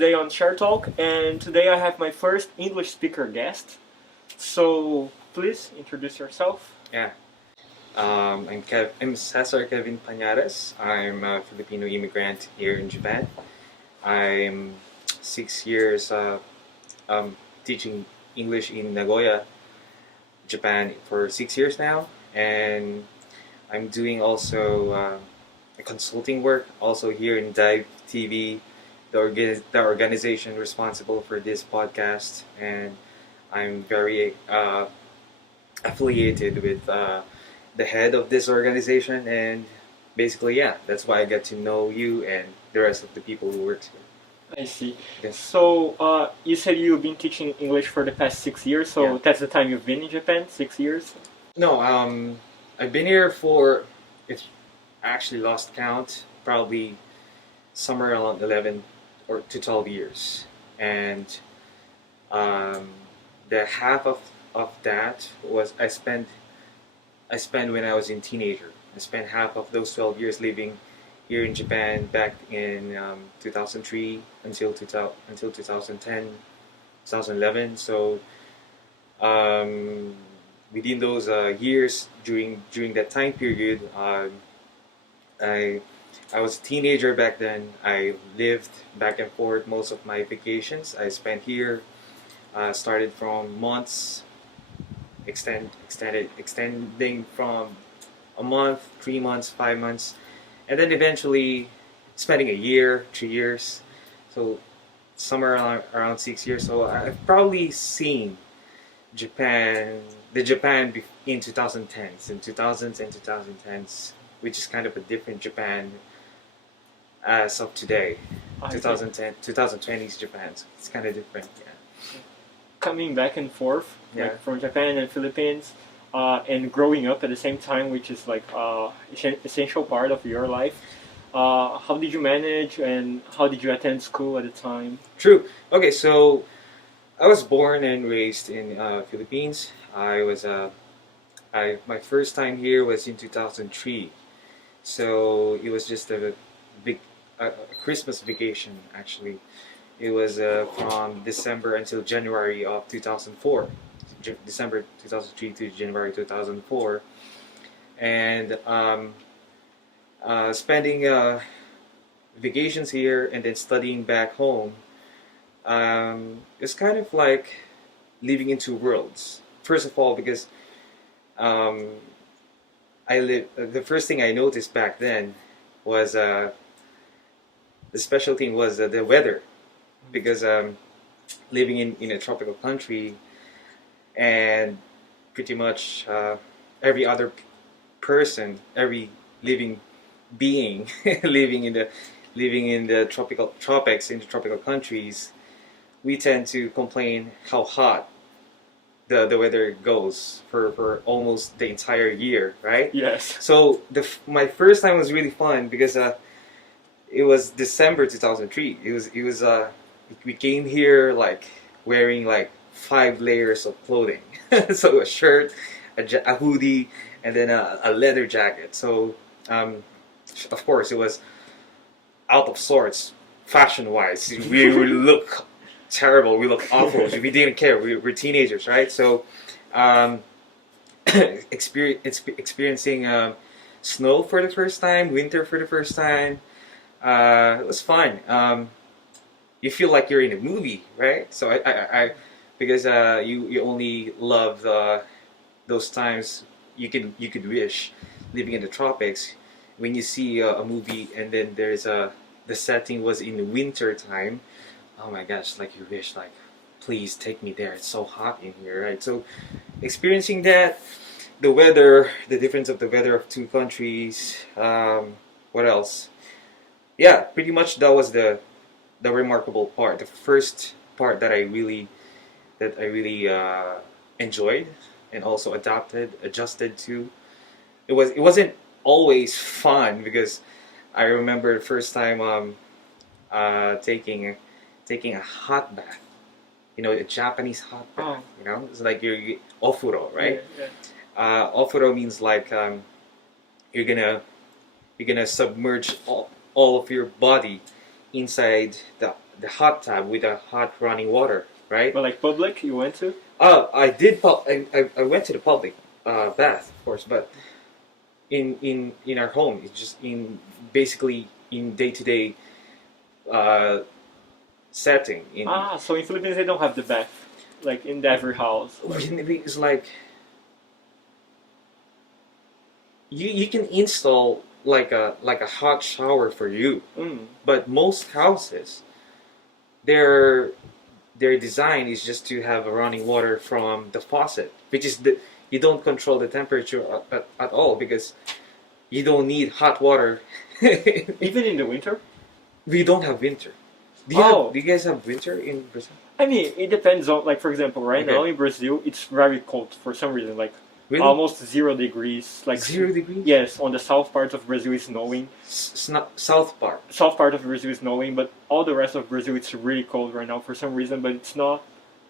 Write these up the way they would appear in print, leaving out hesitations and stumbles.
today on Share Talk, and today I have my first English speaker guest. So please introduce yourself. Yeah. I'm Cesar Kevin. I'm a Filipino immigrant here in Japan. I'm 6 years teaching English in Nagoya, Japan for 6 years now, and I'm doing also a consulting work also here in Dive TV, the organization responsible for this podcast, and I'm very affiliated with the head of this organization, and basically, yeah, that's why I get to know you and the rest of the people who works here. I see. Yes. So you said you've been teaching English for the past 6 years, so Yeah. that's the time you've been in Japan, 6 years? No, I've been here for, it's actually lost count, probably somewhere around 11 or to 12 years. And the half of that was I spent when I was in teenager. I spent half of those 12 years living here in Japan back in 2003 until 2010, 2011. So within those years, during that time period, I was a teenager back then. I lived back and forth most of my vacations. I spent here. Started from months, extending from a month, 3 months, 5 months, and then eventually spending a year, 3 years. So somewhere around 6 years. So I've probably seen the Japan in 2010s, in 2000s and 2010s, which is kind of a different Japan as of today. 2010, 2020s Japan. So it's kind of different. Yeah. Coming back and forth, Yeah. like from Japan and Philippines, and growing up at the same time, which is like essential part of your life. How did you manage, and how did you attend school at the time? True. Okay, so I was born and raised in Philippines. My first time here was in 2003, so it was just a big Christmas vacation actually. It was from December until January of 2004, December 2003 to January 2004, and spending vacations here and then studying back home. It's kind of like living in two worlds. First of all, because the first thing I noticed back then was the special thing was the weather, because living in a tropical country, and pretty much every other person, every living being living in the tropics, in the tropical countries, we tend to complain how hot the weather goes for almost the entire year, right? Yes. So my first time was really fun because it was December 2003. We came here like wearing like 5 layers of clothing. So a shirt, a hoodie, and then a leather jacket. So of course it was out of sorts fashion-wise. We look terrible. We look awful. We didn't care. We're teenagers, right? So experiencing snow for the first time, winter for the first time. It was fun. You feel like you're in a movie, right? So I because you only love those times you could wish living in the tropics when you see a movie and then there's the setting was in the winter time. Oh my gosh, like you wish, like, please take me there. It's so hot in here, right? So experiencing that, the weather, the difference of the weather of two countries. What else? Yeah, pretty much that was the remarkable part. The first part that I really enjoyed and also adjusted to. It wasn't always fun because I remember the first time taking a hot bath. You know, a Japanese hot bath. Oh. You know, it's like your ofuro, right? Yeah. Ofuro means like you're gonna submerge all of your body inside the hot tub with a hot running water, right? But like public, you went to? Oh, I did. I went to the public bath, of course, but in our home, it's just in basically in day to day setting. So in Philippines they don't have the bath, like in every house. It's like you can install like a hot shower for you, but most houses, their design is just to have a running water from the faucet, which is you don't control the temperature at all because you don't need hot water. Even in the winter? We don't have winter. Do you guys have winter in Brazil? I mean, it depends on, like, for example, right Okay. now in Brazil, it's very cold for some reason, like Really? almost 0 degrees. Like 0 degrees? Yes, on the south part of Brazil it's snowing. South part. South part of Brazil is snowing, but all the rest of Brazil it's really cold right now for some reason. But it's not.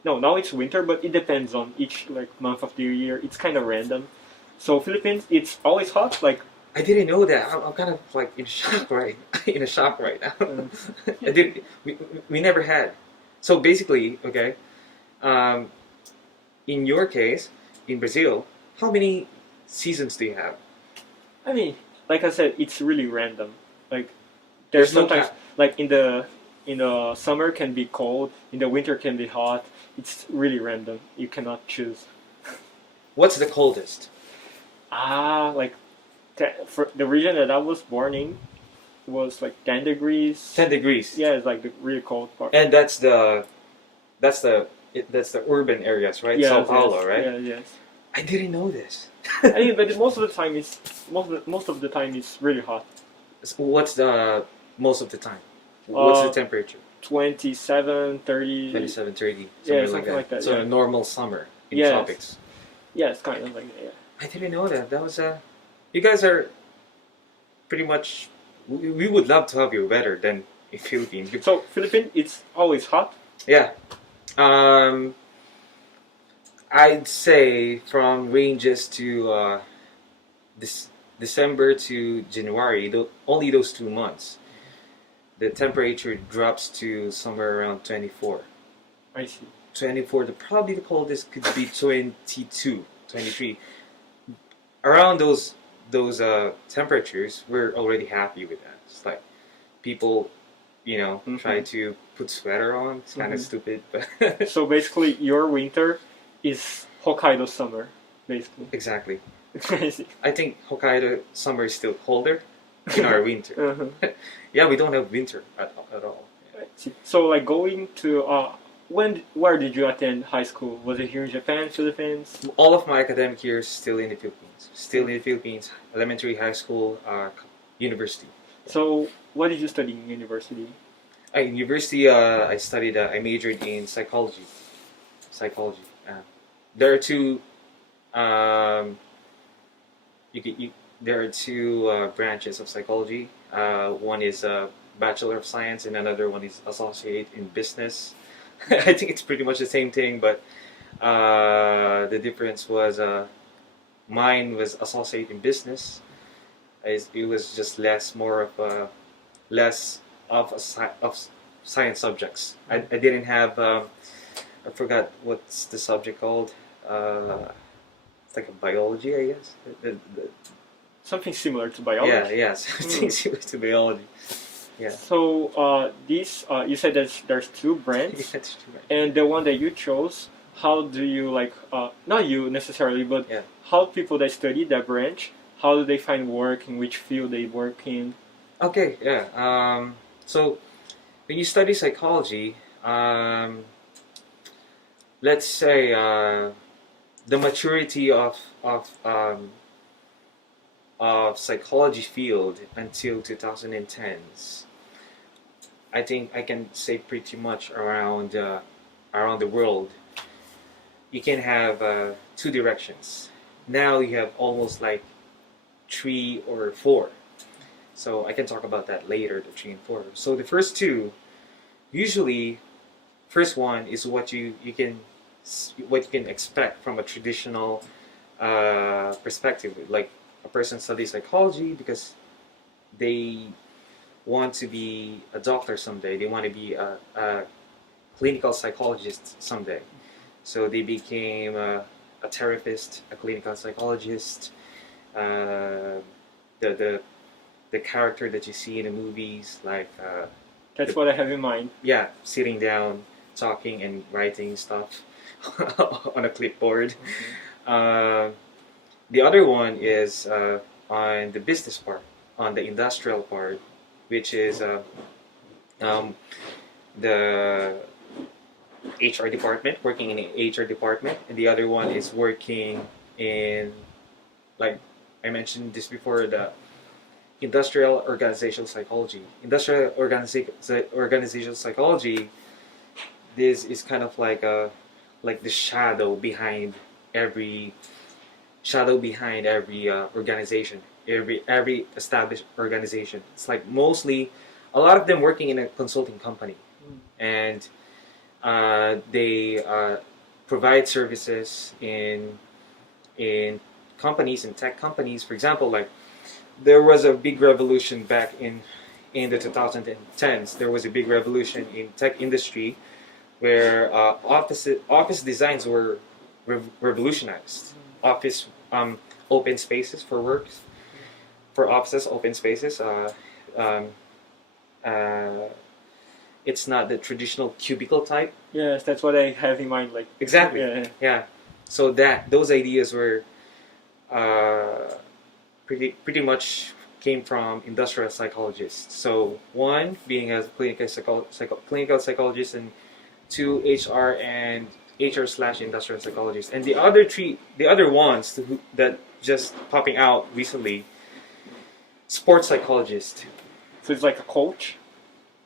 No, now it's winter, but it depends on each like month of the year. It's kind of random. So Philippines, it's always hot. Like I didn't know that. I'm kind of like in shock right in a shock right now. I did. We never had. So basically, okay. In your case, in Brazil, how many seasons do you have? I mean, like I said, it's really random. Like there's no sometimes like in the summer can be cold, in the winter can be hot. It's really random. You cannot choose. What's the coldest? Like for the region that I was born in, it was like 10 degrees. 10 degrees. Yeah, it's like the really cold part. And that's the urban areas, right? Yes, Sao Paulo, yes, right? Yeah, yes. I didn't know this. I mean, but most of the time it's really hot. What's the most of the time? What's the temperature? 27, 30. 27, 30. Yeah, something like that. So yeah. a normal summer in Yes. tropics. Yeah, it's kind of like yeah. I didn't know that. That was you guys are pretty much. We would love to have you better than in Philippines. So Philippines, it's always hot. Yeah. I'd say from ranges to December to January, only those 2 months, the temperature drops to somewhere around 24. I see. 24, probably the coldest could be 22, 23. Around those temperatures, we're already happy with that. It's like people, try to put sweater on. It's kind of stupid, but So basically, your winter is Hokkaido summer, basically. exactly. I see. I think Hokkaido summer is still colder in our winter. Yeah, we don't have winter at all. I see. So like going to where did you attend high school? Was it here in Japan, Philippines? All of my academic years still in the Philippines. Still in the Philippines, elementary, high school, university. So what did you study in university? In university, I studied. I majored in psychology. Psychology. There are two. There are two branches of psychology. One is Bachelor of Science, and another one is Associate in Business. I think it's pretty much the same thing, but the difference was mine was Associate in Business. It was just less of science subjects. I didn't have. I forgot what's the subject called. It's like a biology, I guess. Something similar to biology. Yeah, something similar to biology. Yeah. So you said that there's two brands, and the one that you chose. How do you like? Not you necessarily, but how people that study that branch, how do they find work? In which field they work in? Okay, yeah. So when you study psychology, let's say the maturity of psychology field until 2010s, I think I can say pretty much around the world, you can have two directions. Now you have almost like 3 or 4. So I can talk about that later, the 3 and 4. So the first two, usually, first one is what you can expect from a traditional perspective. Like a person studies psychology because they want to be a doctor someday. They want to be a clinical psychologist someday. So they became a therapist, a clinical psychologist. Uh, the the character that you see in the movies, like That's what I have in mind. yeah, sitting down, talking and writing stuff on a clipboard. The other one is on the business part, on the industrial part, which is um, the HR department, working in the HR department, and the other one is working in, like I mentioned this before, the industrial organizational psychology. Organizational psychology. This is kind of like the shadow behind every organization, every established organization. It's like mostly a lot of them working in a consulting company, and they provide services in companies, in tech companies. For example, like there was a big revolution back in the 2010s. There was a big revolution in tech industry where office designs were revolutionized. Office open spaces for work, for offices, open spaces. Um, uh, it's not the traditional cubicle type. Yes, that's what I have in mind. Like Exactly. yeah. Yeah. So that those ideas were uh, pretty much came from industrial psychologists. So one being a clinical psychologist, and two HR and HR/industrial psychologist, and the other ones that just popping out recently, sports psychologist. So it's like a coach.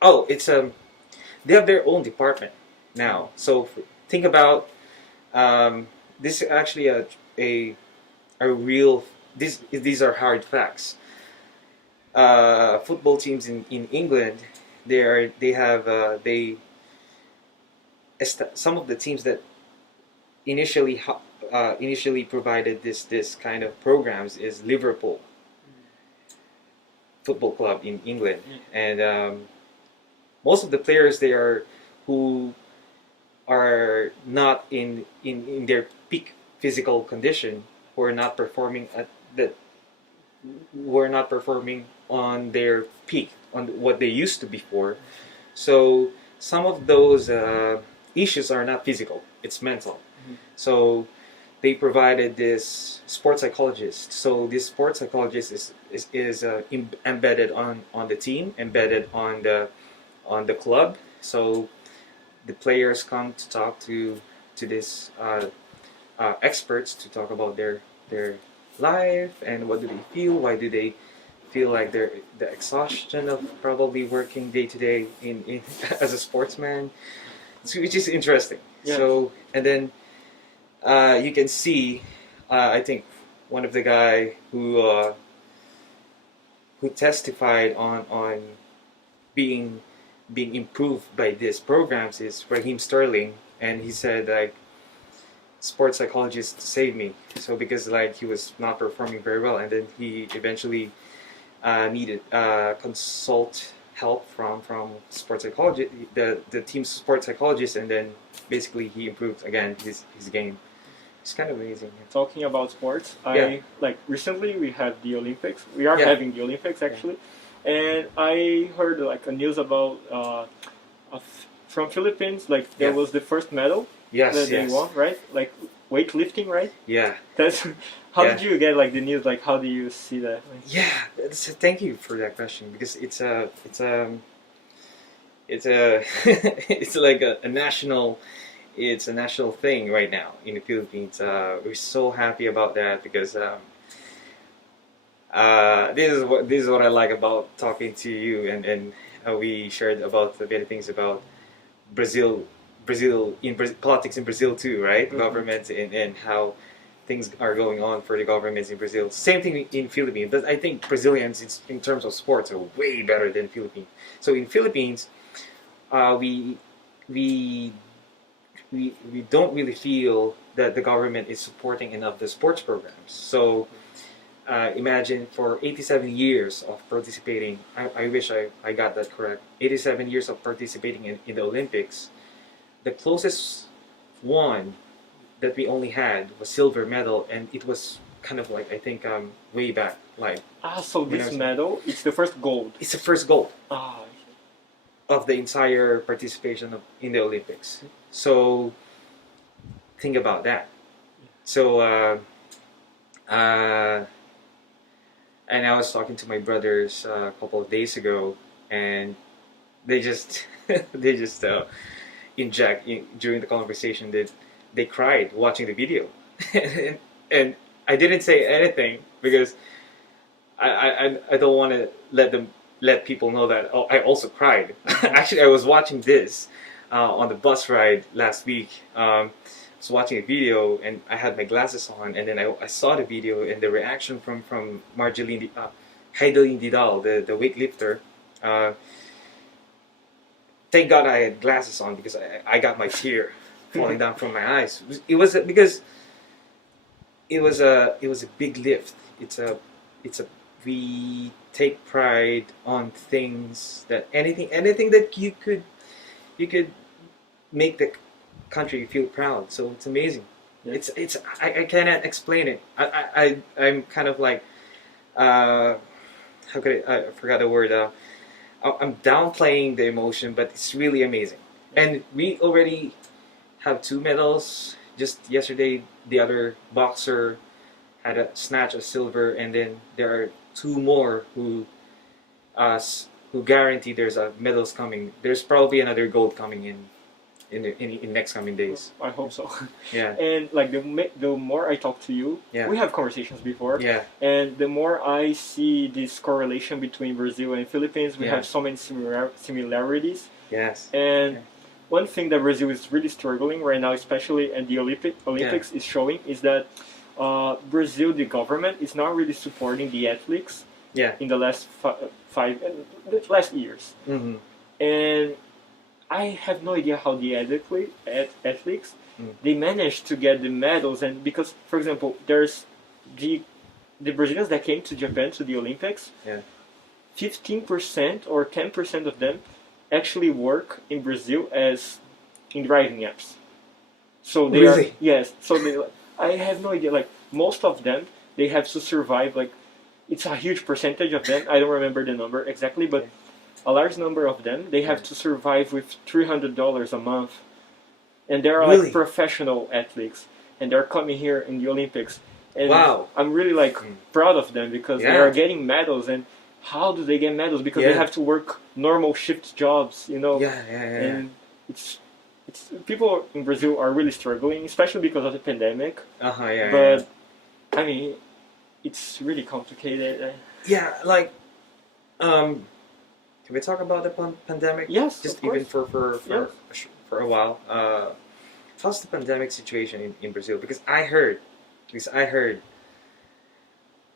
Oh, it's they have their own department now. So think about this is actually a real, these are hard facts. Football teams in England, some of the teams that initially provided this kind of programs is Liverpool Football Club in England, and most of the players there who are not in their peak physical condition, who are not performing on their peak, on what they used to before. So some of those issues are not physical, it's mental. So they provided this sports psychologist. So this sports psychologist is embedded on the team, embedded on the club. So the players come to talk to this experts to talk about their life and what do they feel, why do they feel like the exhaustion of probably working day to day in as a sportsman, which is interesting. Yes. So and then you can see, I think one of the guy who testified on being improved by these programs is Raheem Sterling, and he said like sports psychologist saved me. So because like he was not performing very well, and then he eventually needed consult help from sports psychology, the team's sports psychologist, and then basically he improved again his game. It's kind of amazing. Talking about sports, Yeah. like recently we had the Olympics. We are Yeah. having the Olympics actually, and I heard like a news about from Philippines. Like there Yeah. was the first medal Yes, that they yes. won, right? Like weightlifting, right? Yeah. That's how Yeah. did you get like the news? Like how do you see that? Yeah, thank you for that question, because it's it's like a national, it's a national thing right now in the Philippines. We're so happy about that because this is what I like about talking to you, and we shared about the many things about Brazil politics in Brazil too, right? Mhm. Governments and how things are going on for the governments in Brazil. Same thing in Philippines, but I think Brazilians in terms of sports are way better than Philippines. So in Philippines, we we we don't really feel that the government is supporting enough the sports programs. So imagine for 87 years of participating. I wish I got that correct. 87 years of participating in the Olympics. The closest one that we only had was silver medal, and it was kind of like I think way back like. So this medal, it's the first gold. It's the first gold. Ah. Of the entire participation in the Olympics. So think about that. So and I was talking to my brothers a couple of days ago, and they just inject during the conversation that they cried watching the video, and I didn't say anything because I don't want to let people know that I also cried. Actually, I was watching this on the bus ride last week. I was watching a video and I had my glasses on, and then I saw the video and the reaction from Heidelin Didal, the weightlifter. Thank God I had glasses on because I got my tear falling down from my eyes. It was because it was a big lift. We take pride on things that anything that you could make the country feel proud. So it's amazing. Yeah. I cannot explain it. I'm kind of like how could I forgot the word. I'm downplaying the emotion, but it's really amazing. And we already have 2 medals. Just yesterday, the other boxer had a snatch of silver, and then there are 2 more who guarantee there's a medals coming. There's probably another gold coming in next coming days. I hope so. Yeah. And like the more I talk to you, yeah. we have conversations before. Yeah. And the more I see this correlation between Brazil and Philippines, we yeah. have so many similarities. Yes. And one thing that Brazil is really struggling right now, especially in the Olympics, is showing is that Brazil, the government, is not really supporting the athletes. Yeah. In the last last years. Mm-hmm. And I have no idea how the athletes they managed to get the medals, and because, for example, there's the Brazilians that came to Japan to the Olympics. Yeah. 15% or 10% of them actually work in Brazil as in driving apps. So they really? Yes. So I have no idea. Like most of them, they have to survive. Like it's a huge percentage of them. I don't remember the number exactly, but a large number of them, they have to survive with $300 a month. And they're really? like professional athletes, and they're coming here in the Olympics. And wow. I'm really like proud of them because they are getting medals. And how do they get medals? Because they have to work normal shift jobs, you know. Yeah. And it's people in Brazil are really struggling, especially because of the pandemic. But I mean, it's really complicated. Yeah, like can we talk about the pandemic? Yes, just of course. even for a while. How's the pandemic situation in Brazil? Because I heard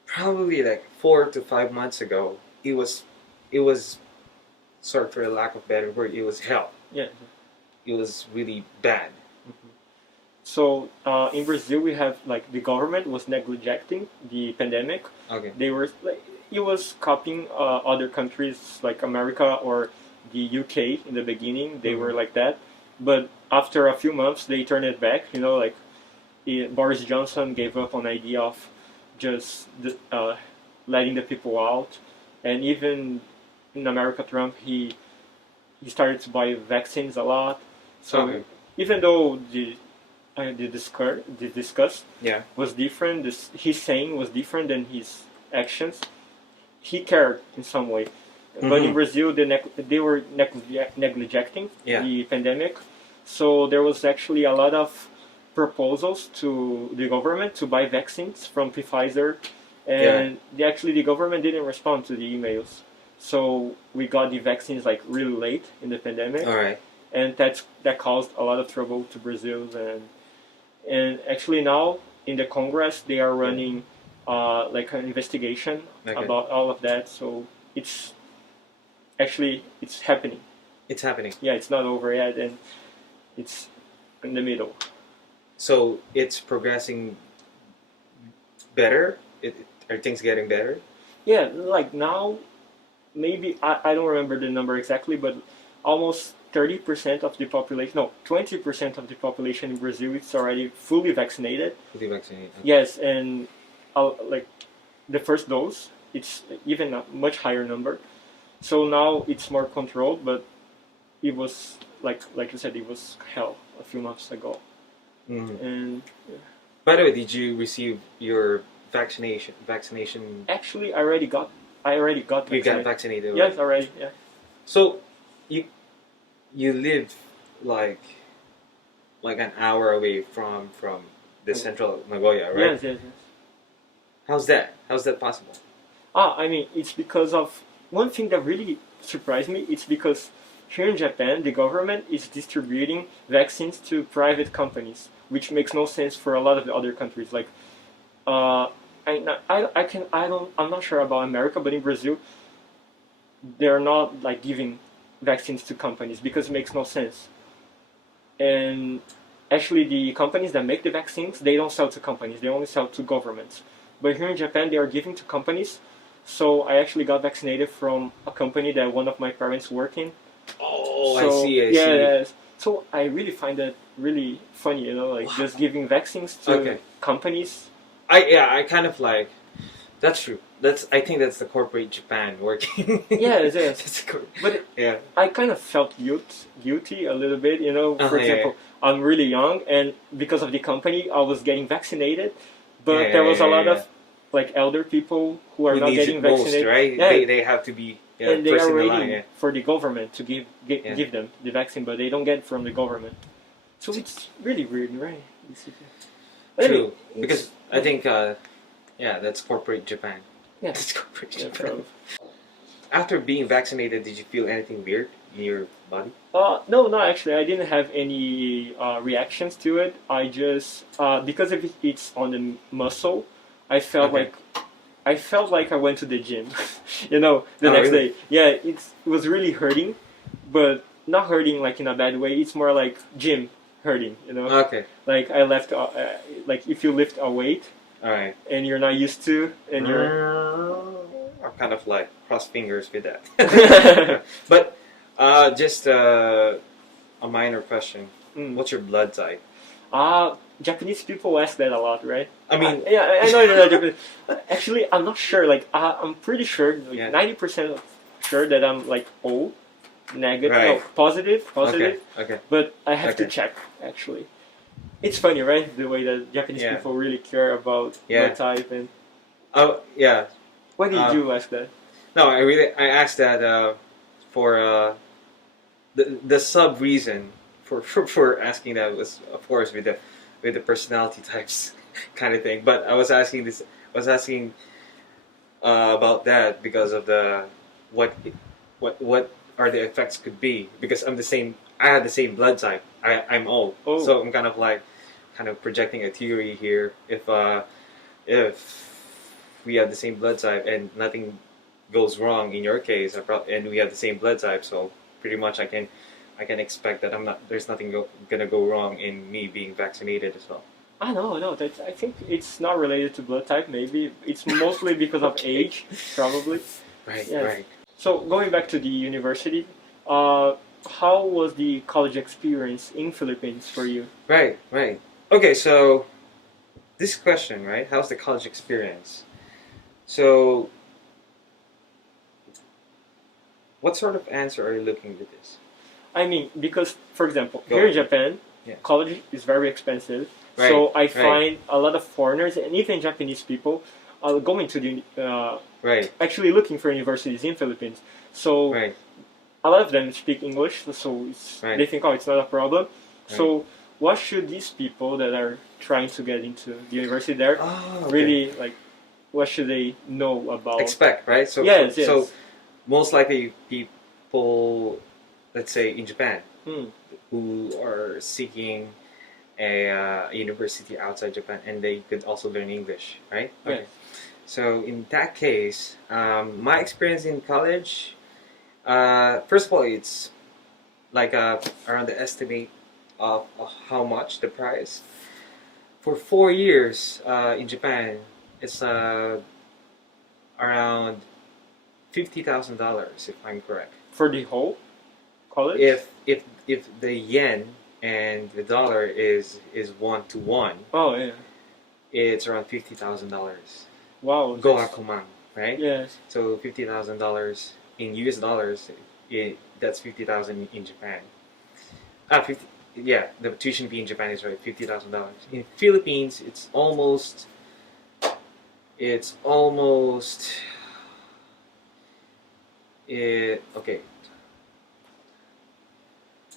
probably like 4 to 5 months ago, it was sorry for a lack of better word, it was hell. Yeah. It was really bad. Mm-hmm. So in Brazil, we have like the government was neglecting the pandemic. Okay. They were like, it was copying other countries like America or the UK in the beginning. They were like that, but after a few months, they turned it back. You know, like Boris Johnson gave up on the idea of just letting the people out, and even in America, Trump he started to buy vaccines a lot. So even though the discuss was different, his saying was different than his actions. He cared in some way, but in Brazil they were neglecting the pandemic. So there was actually a lot of proposals to the government to buy vaccines from Pfizer, and the government didn't respond to the emails. So we got the vaccines like really late in the pandemic. All right. And that caused a lot of trouble to Brazil, and actually now in the Congress they are running like an investigation about all of that. So it's happening. It's happening. Yeah, it's not over yet, and it's in the middle. So it's progressing better are things getting better? Yeah, like now, maybe I don't remember the number exactly, but almost 30% of the population, no, 20% of the population in Brazil is already fully vaccinated. Fully vaccinated. Okay. Yes, and like the first dose, it's even a much higher number. So now it's more controlled, but it was like you said, it was hell a few months ago. Mm-hmm. And by the way, did you receive your vaccination? actually, I already got vaccinated. You got vaccinated. Yes, already. Yeah. So you live like an hour away from the central Nagoya, right? Yes, yes, yes. How's that? How's that possible? I mean, it's because of one thing that really surprised me. It's because here in Japan, the government is distributing vaccines to private companies, which makes no sense for a lot of the other countries. Like, I'm not sure about America, but in Brazil, they're not like giving vaccines to companies because it makes no sense. And actually, the companies that make the vaccines, they don't sell to companies; they only sell to governments. But here in Japan, they are giving to companies. So I actually got vaccinated from a company that one of my parents work in. Oh, So, I see. I yeah, see. yes. So I really find that really funny, like just giving vaccines to companies. I kind of like. That's true. I think that's the corporate Japan working. Yes, yes. But yeah, I kind of felt guilty a little bit, For example, yeah. I'm really young, and because of the company, I was getting vaccinated, but there was a lot of like elder people who are not getting vaccinated, most, right? Yeah. They have to be and they first are in the waiting line, for the government to give them the vaccine, but they don't get it from the government. So it's really weird, right? True, because I think that's corporate Japan. Yeah, that's corporate yeah, Japan. After being vaccinated, did you feel anything weird in your body? No, actually, I didn't have any reactions to it. I just because if it's on the muscle, I felt like I went to the gym, the next day. Yeah, it was really hurting, but not hurting like in a bad way. It's more like gym hurting, Okay. Like I left, like if you lift a weight, all right, and you're not used to, and I'm kind of like cross fingers with that. But just a minor question. What's your blood type? Japanese people ask that a lot, right? I mean, I know you're not Japanese. Actually, I'm not sure. Like, I'm pretty sure, 90% sure that I'm like O, negative, no, positive. Okay. But I have to check. Actually, it's funny, right? The way that Japanese people really care about blood type and. Oh yeah. Why did you ask that? No, I asked that for the sub reason for asking that was, of course, with the personality types kind of thing. But I was asking about that because of the what are the effects could be, because I had the same blood type. I'm O. So I'm kind of projecting a theory here. If we have the same blood type and nothing goes wrong in your case, and we have the same blood type, so pretty much I can expect that there's nothing gonna go wrong in me being vaccinated as well. No. I think it's not related to blood type. Maybe it's mostly because of age, probably. Right, yes. Right. So going back to the university, how was the college experience in Philippines for you? Right. Okay, so this question, right? How's the college experience? So, what sort of answer are you looking with this? I mean, because, for example, here in Japan, college is very expensive. Right, so I find a lot of foreigners and even Japanese people going to the actually looking for universities in Philippines. So a lot of them speak English, so they think, it's not a problem. So what should these people that are trying to get into the university there really like? What should they know about? Expect, right? So yes. So most likely people, let's say in Japan, who are seeking a university outside Japan, and they could also learn English, right? Okay. So in that case, my experience in college, first of all, it's like around the estimate of how much the price. For 4 years in Japan, It's around $50,000 if I'm correct. For the whole college? If the yen and the dollar is 1 to 1. Oh yeah. It's around $50,000. Wow. Gohakuman, right? Yes. So $50,000 in US dollars. That's 50,000 in Japan. 50. Yeah, the tuition fee in Japan is right, $50,000. In Philippines, it's almost. Okay.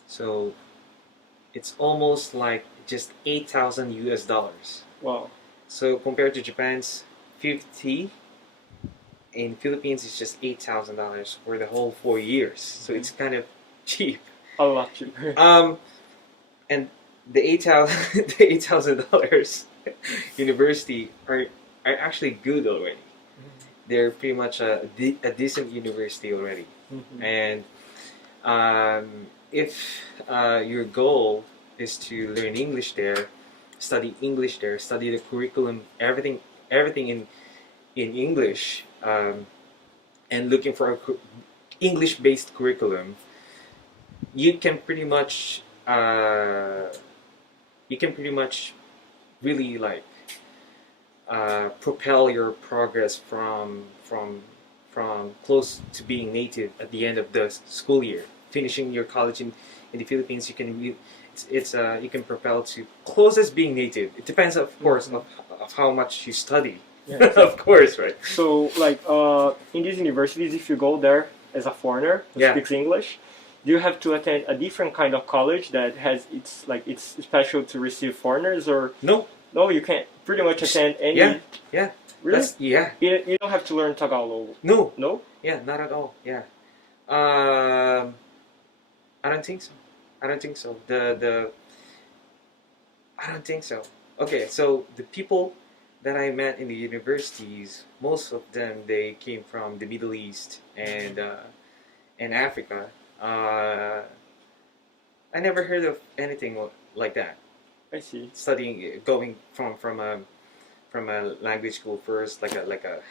So it's almost like just 8,000 US dollars. Wow. So compared to Japan's 50, in Philippines it's just $8,000 for the whole 4 years. So it's kind of cheap. A lot cheaper. And the $8,000 university are actually good already. They're pretty much a decent university already. And if your goal is to learn English there, study English there, study the curriculum, everything in English, and looking for a English-based curriculum, you can pretty much really like propel your progress from close to being native at the end of the school year. Finishing your college in the Philippines, you can you can propel to close as being native. It depends, of course, of how much you study. Yeah, of course, right. So, like, in these universities, if you go there as a foreigner who speaks English, do you have to attend a different kind of college that has it's special to receive foreigners, or no? No, you can't pretty much attend any. Yeah. Really? You don't have to learn Tagalog. No. No. Yeah, not at all. Yeah. I don't think so. I don't think so. I don't think so. Okay, so the people that I met in the universities, most of them they came from the Middle East and Africa. I never heard of anything like that. I see. Studying, going from a language school first, like a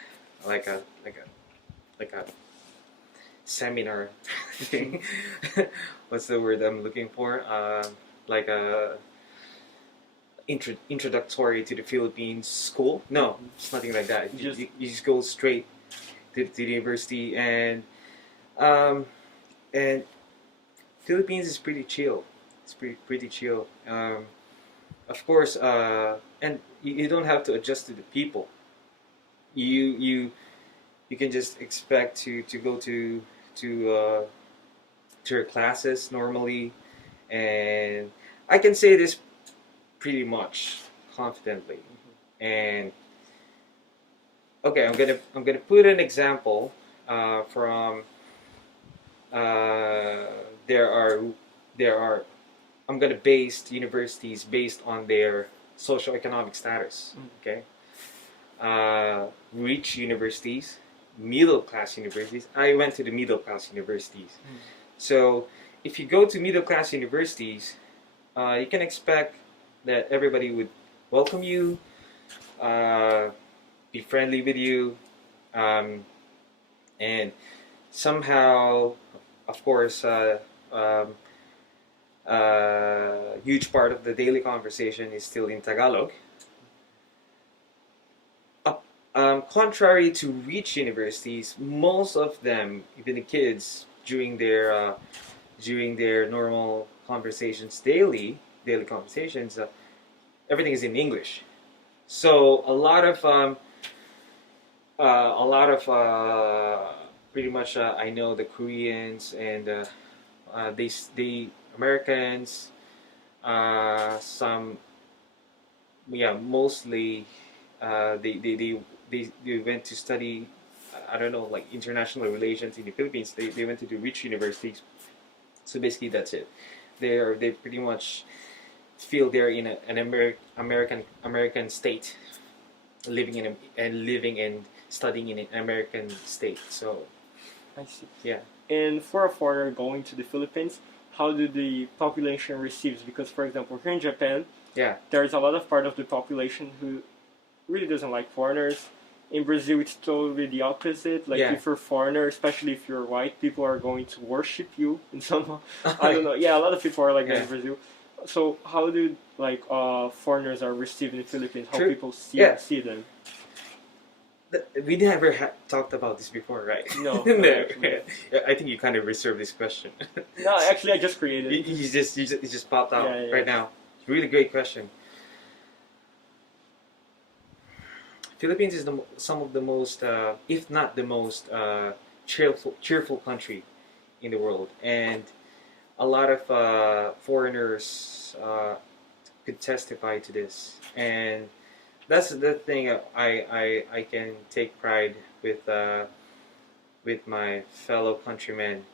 seminar thing. What's the word I'm looking for? Like a introductory to the Philippines school. No, it's nothing like that. You just go straight to the university, and Philippines is pretty chill. It's pretty chill. Of course, and you don't have to adjust to the people. You can just expect to go to your classes normally, and I can say this pretty much confidently. And okay, I'm gonna put an example from there are I'm gonna base universities based on their socioeconomic status. Okay, rich universities, middle class universities. I went to the middle class universities. So if you go to middle class universities, you can expect that everybody would welcome you, be friendly with you, and somehow, of course, huge part of the daily conversation is still in Tagalog. Contrary to rich universities, most of them, even the kids, during their normal conversations, daily conversations, everything is in English. So a lot of pretty much I know the Koreans and they Americans, some mostly they went to study, I don't know, like international relations in the Philippines. They went to the rich universities. So basically that's it. They pretty much feel they're in an American state, living and studying in an American state. So I see. Yeah. And for a foreigner going to the Philippines, how do the population receives? Because, for example, here in Japan, there's a lot of part of the population who really doesn't like foreigners. In Brazil, it's totally the opposite. Like Yeah. if you're a foreigner, especially if you're white, people are going to worship you in some. I don't know. Yeah, a lot of people are like that in Brazil. So how do like foreigners are received in the Philippines? How True. people see them? We never talked about this before, right? No. No. I think you kind of reserved this question. No, actually, I just created it. You just popped out Yeah. right now. Really great question. Philippines is some of the most, if not the most, cheerful country in the world, and a lot of foreigners could testify to this. And that's the thing I can take pride with my fellow countrymen.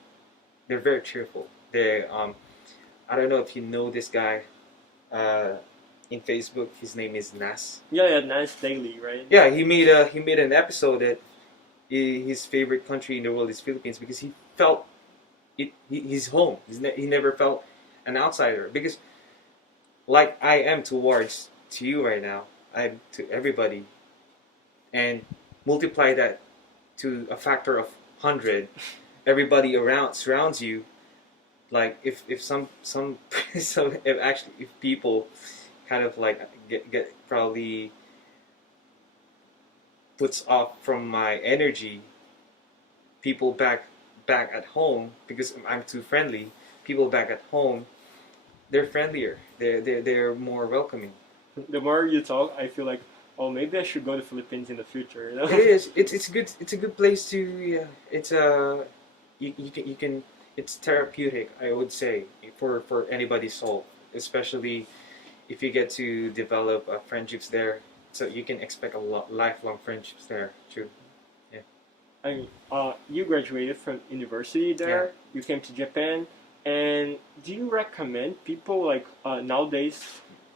They're very cheerful. They I don't know if you know this guy. In Facebook, his name is Nas. Yeah, Nas Daily, right? Yeah, he made an episode that his favorite country in the world is Philippines because he felt he's home. He never felt an outsider because, like I am towards to you right now, I'm to everybody, and multiply that to a factor of 100. Everybody around surrounds you. Like if some if people kind of like get probably puts off from my energy, people back at home because I'm too friendly. People back at home, they're friendlier. They're more welcoming. The more you talk, I feel like, oh, maybe I should go to Philippines in the future. You know? It is. It's good. It's a good place to. Yeah. It's you can. It's therapeutic, I would say, for anybody's soul, especially if you get to develop friendships there. So you can expect a lifelong friendships there. True. Yeah. I mean, you graduated from university there. Yeah. You came to Japan, and do you recommend people like nowadays?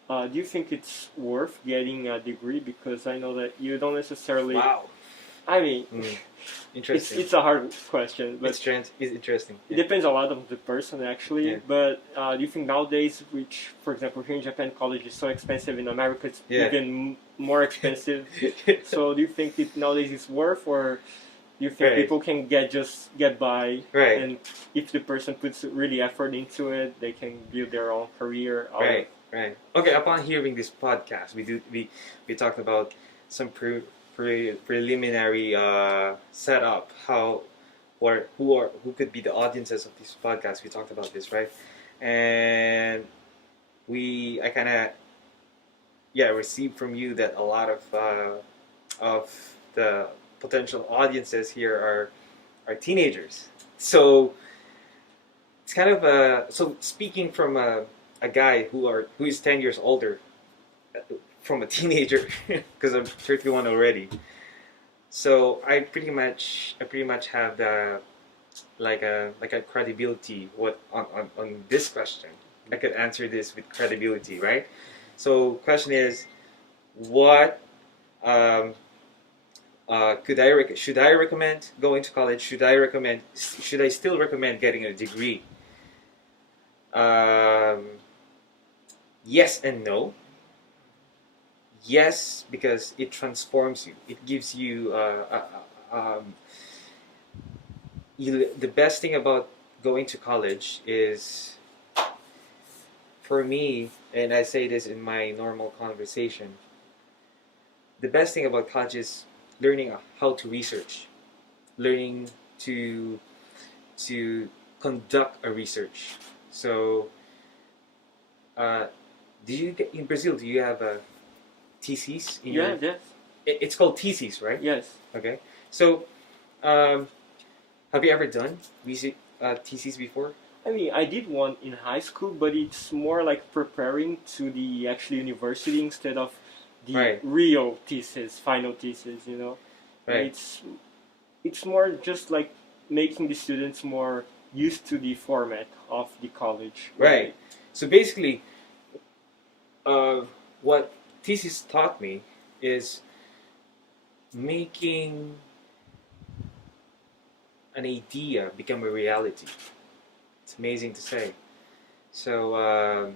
Do you think it's worth getting a degree? Because I know that you don't necessarily. Wow. I mean, interesting. It's a hard question, but it's interesting. It depends a lot on the person actually. Yeah. But do you think nowadays, which, for example, here in Japan, college is so expensive. In America, it's even more expensive. So, do you think it nowadays is worth, or do you think people can get by? Right. And if the person puts really effort into it, they can build their own career. Right. Right. Okay. Upon hearing this podcast, we talked about some preliminary setup, who could be the audiences of this podcast. We talked about this, right? And I kind of received from you that a lot of the potential audiences here are teenagers. So it's kind of so speaking from a guy who is 10 years older from a teenager because I'm 31 already. So I pretty much have the like a credibility on this question. I could answer this with credibility, right? So question is, what should I recommend going to college? Should I still recommend getting a degree? Yes and no. Yes, because it transforms you. It gives you, the best thing about going to college is, for me, and I say this in my normal conversation, the best thing about college is learning how to research, learning to conduct a research. So, in Brazil, do you have a thesis? Yes. It's called thesis, right? Yes. Okay. So, have you ever done thesis before? I mean, I did one in high school, but it's more like preparing to the actual university instead of the real thesis, final thesis, you know? Right. It's more just like making the students more used to the format of the college. Right. So basically, what thesis taught me is making an idea become a reality. It's amazing to say. So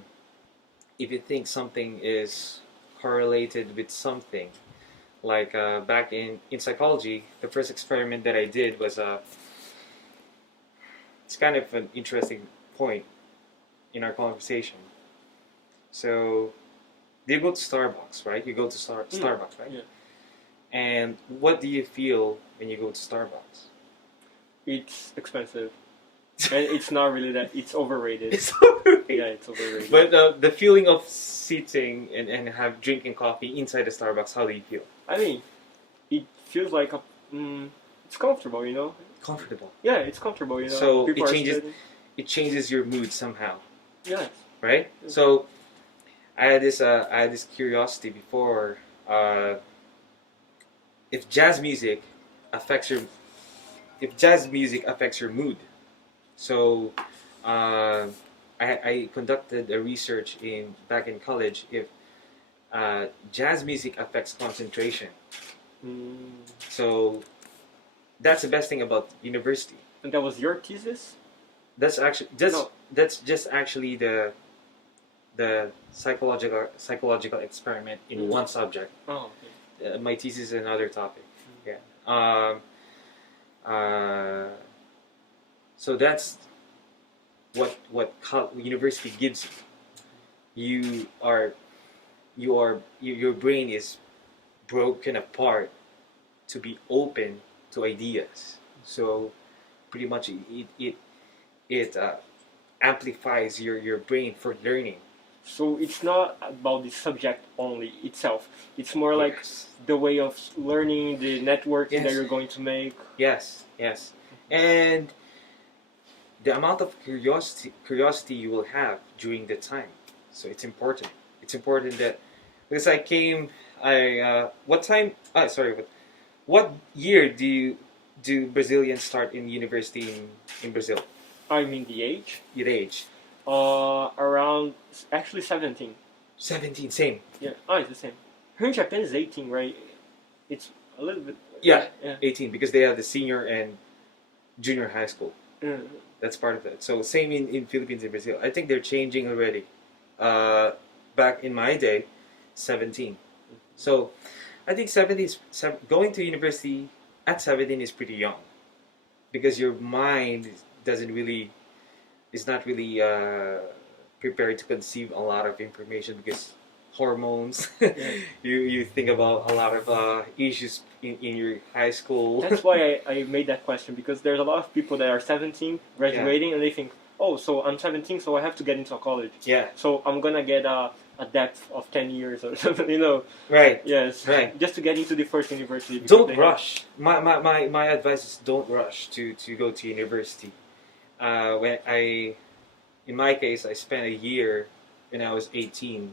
if you think something is correlated with something, like back in psychology, the first experiment that I did was it's kind of an interesting point in our conversation. So you go to Starbucks, right? You go to Starbucks, right? Yeah. And what do you feel when you go to Starbucks? It's expensive. And it's not really that. It's overrated. It's overrated. Yeah, it's overrated. But the feeling of sitting and have drinking coffee inside the Starbucks, how do you feel? I mean, it feels like it's comfortable, Comfortable. Yeah, it's comfortable, So People it changes your mood somehow. Yes. Right? Yes. So I had this curiosity before. If jazz music affects your mood. So I conducted a research back in college if jazz music affects concentration. So that's the best thing about university. And that was your thesis? That's just actually the psychological experiment in one subject. Oh, okay. My thesis is another topic. Yeah. So that's what university gives you. Your brain is broken apart to be open to ideas. So pretty much it amplifies your brain for learning. So it's not about the subject only itself. It's more like the way of learning, the networking that you're going to make. Yes. And the amount of curiosity you will have during the time. So it's important. It's important that because what year do Brazilians start in university in Brazil? I mean the age? Your age? Around actually 17. 17, same. Yeah, it's the same. Here in Japan is 18, right? It's a little bit. Yeah. 18 because they have the senior and junior high school. That's part of it. So same in Philippines and Brazil. I think they're changing already. Back in my day, 17. So I think 17 going to university at 17 is pretty young because your mind is not really prepared to conceive a lot of information because hormones. You think about a lot of issues in your high school. That's why I made that question because there's a lot of people that are 17 graduating and they think, oh, so I'm 17, so I have to get into a college. Yeah. So I'm gonna get a depth of 10 years or something, Right. Yes. Right. Just to get into the first university. Don't rush. My advice is don't rush to go to university. In my case, I spent a year when I was 18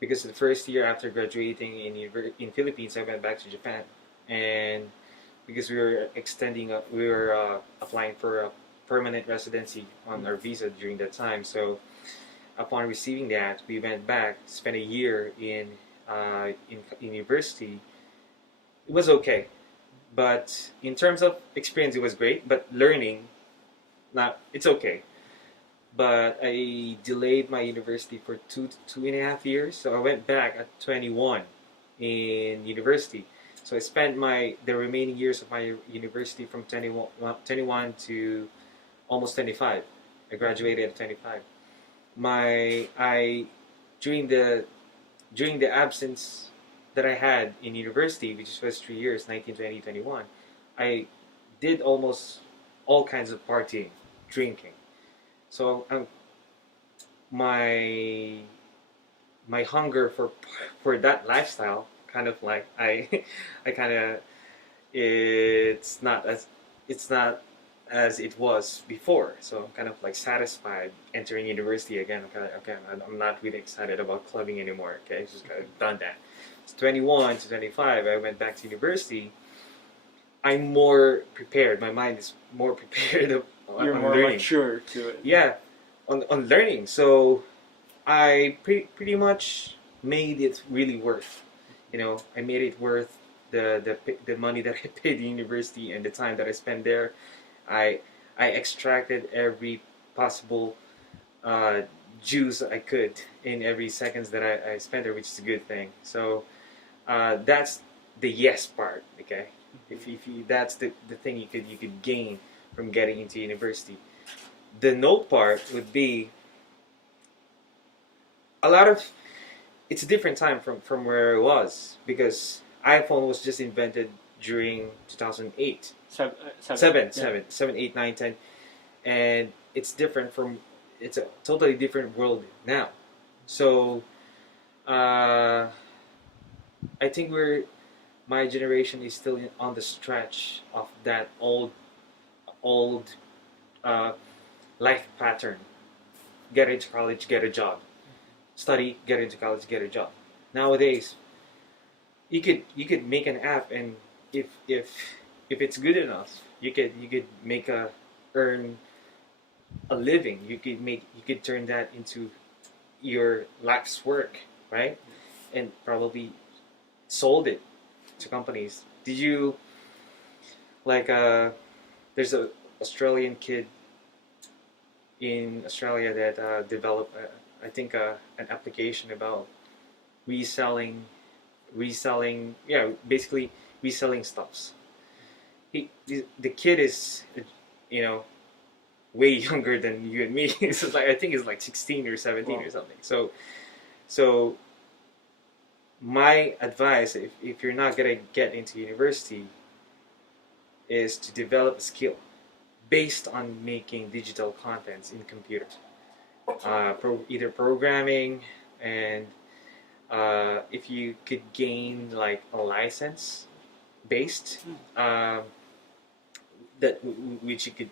because the first year after graduating in Philippines, I went back to Japan, and because we were applying for a permanent residency on our visa during that time. So upon receiving that, we went back, spent a year in university. It was okay, but in terms of experience, it was great. But learning, it's okay. But I delayed my university for two and a half years. So I went back at 21 in university. So I spent the remaining years of my university from 21 to almost 25. I graduated at 25. During the absence that I had in university, which was 3 years, 19, 20, 21, I did almost all kinds of partying, drinking. So my hunger for that lifestyle kind of like it's not as it was before. So I'm kind of like satisfied entering university again. I'm not really excited about clubbing anymore. Okay, just kind of done that. It's 21 to 25. I went back to university. I'm more prepared. My mind is more prepared. You're more learning. mature to it. Yeah, on learning. So I pretty much made it really worth. I made it worth the money that I paid the university and the time that I spent there. I extracted every possible juice I could in every seconds that I spent there, which is a good thing. So that's the yes part. Okay, if you, that's the thing you could gain from getting into university. The no part would be a lot of, it's a different time from where it was, because iPhone was just invented during 2008. Seven, 8, 9, 10, and it's different from, it's a totally different world now. So I think my generation is still on the stretch of that old uh, life pattern. Get into college, get a job. Study, get into college, get a job. Nowadays, you could make an app, and if it's good enough, you could make earn a living. You could turn that into your life's work, right? And probably sold it to companies. Did you like there's a Australian kid in Australia that developed I think an application about reselling, yeah, basically reselling stuffs. The kid is, you know, way younger than you and me. It's like, I think it's like 16 or 17 or something. So my advice, if you're not gonna get into university, is to develop a skill based on making digital contents in computers, either programming, and if you could gain like a license based, which you could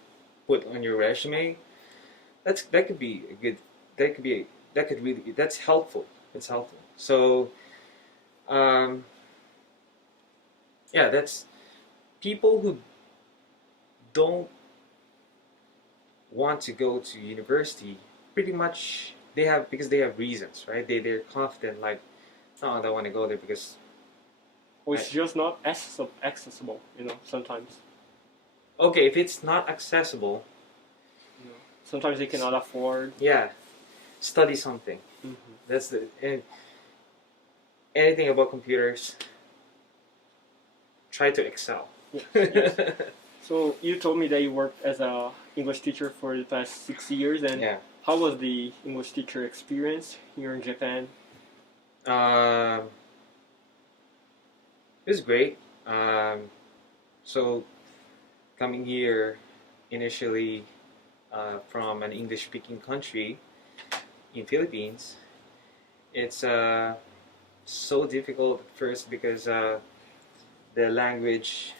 put on your resume, that could be a good, that could really, that's helpful. It's helpful. So yeah, that's people who don't want to go to university, pretty much they have, because they have reasons, right? They're confident, like, no, I don't want to go there because it's just not accessible, you know, sometimes. Okay, if it's not accessible, you know, sometimes they cannot afford. Yeah, study something. That's the, and anything about computers, try to excel. Yes. So you told me that you worked as a English teacher for the past 6 years, and how was the English teacher experience here in Japan? It was great. So coming here initially from an English-speaking country in Philippines, it's so difficult at first because the language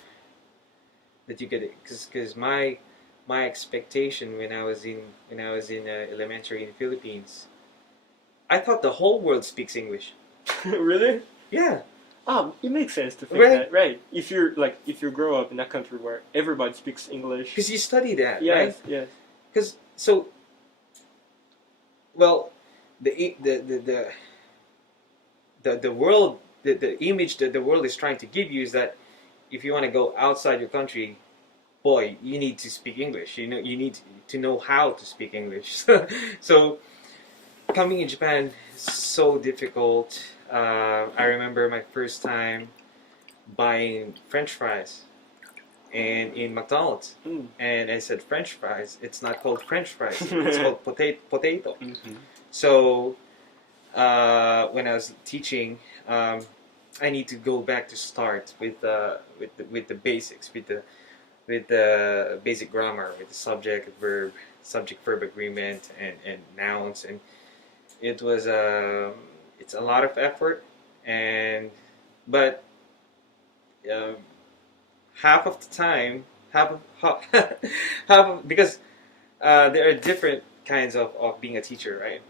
that you get, because my expectation when I was in elementary in the Philippines, I thought the whole world speaks English. Really? Yeah. It makes sense to think that, right? If you grow up in a country where everybody speaks English, because you study that, yes, right? Yes. Because well, the world, the image that the world is trying to give you is that if you want to go outside your country, boy, you need to speak English. You know, you need to know how to speak English. So coming in Japan is so difficult. I remember my first time buying French fries and in McDonald's, and I said French fries. It's not called French fries. It's called potato. So when I was teaching, I need to go back to start with the basics, with the basic grammar, with the subject verb agreement, and nouns, and it was it's a lot of effort, but half of the time, because there are different kinds of being a teacher, right?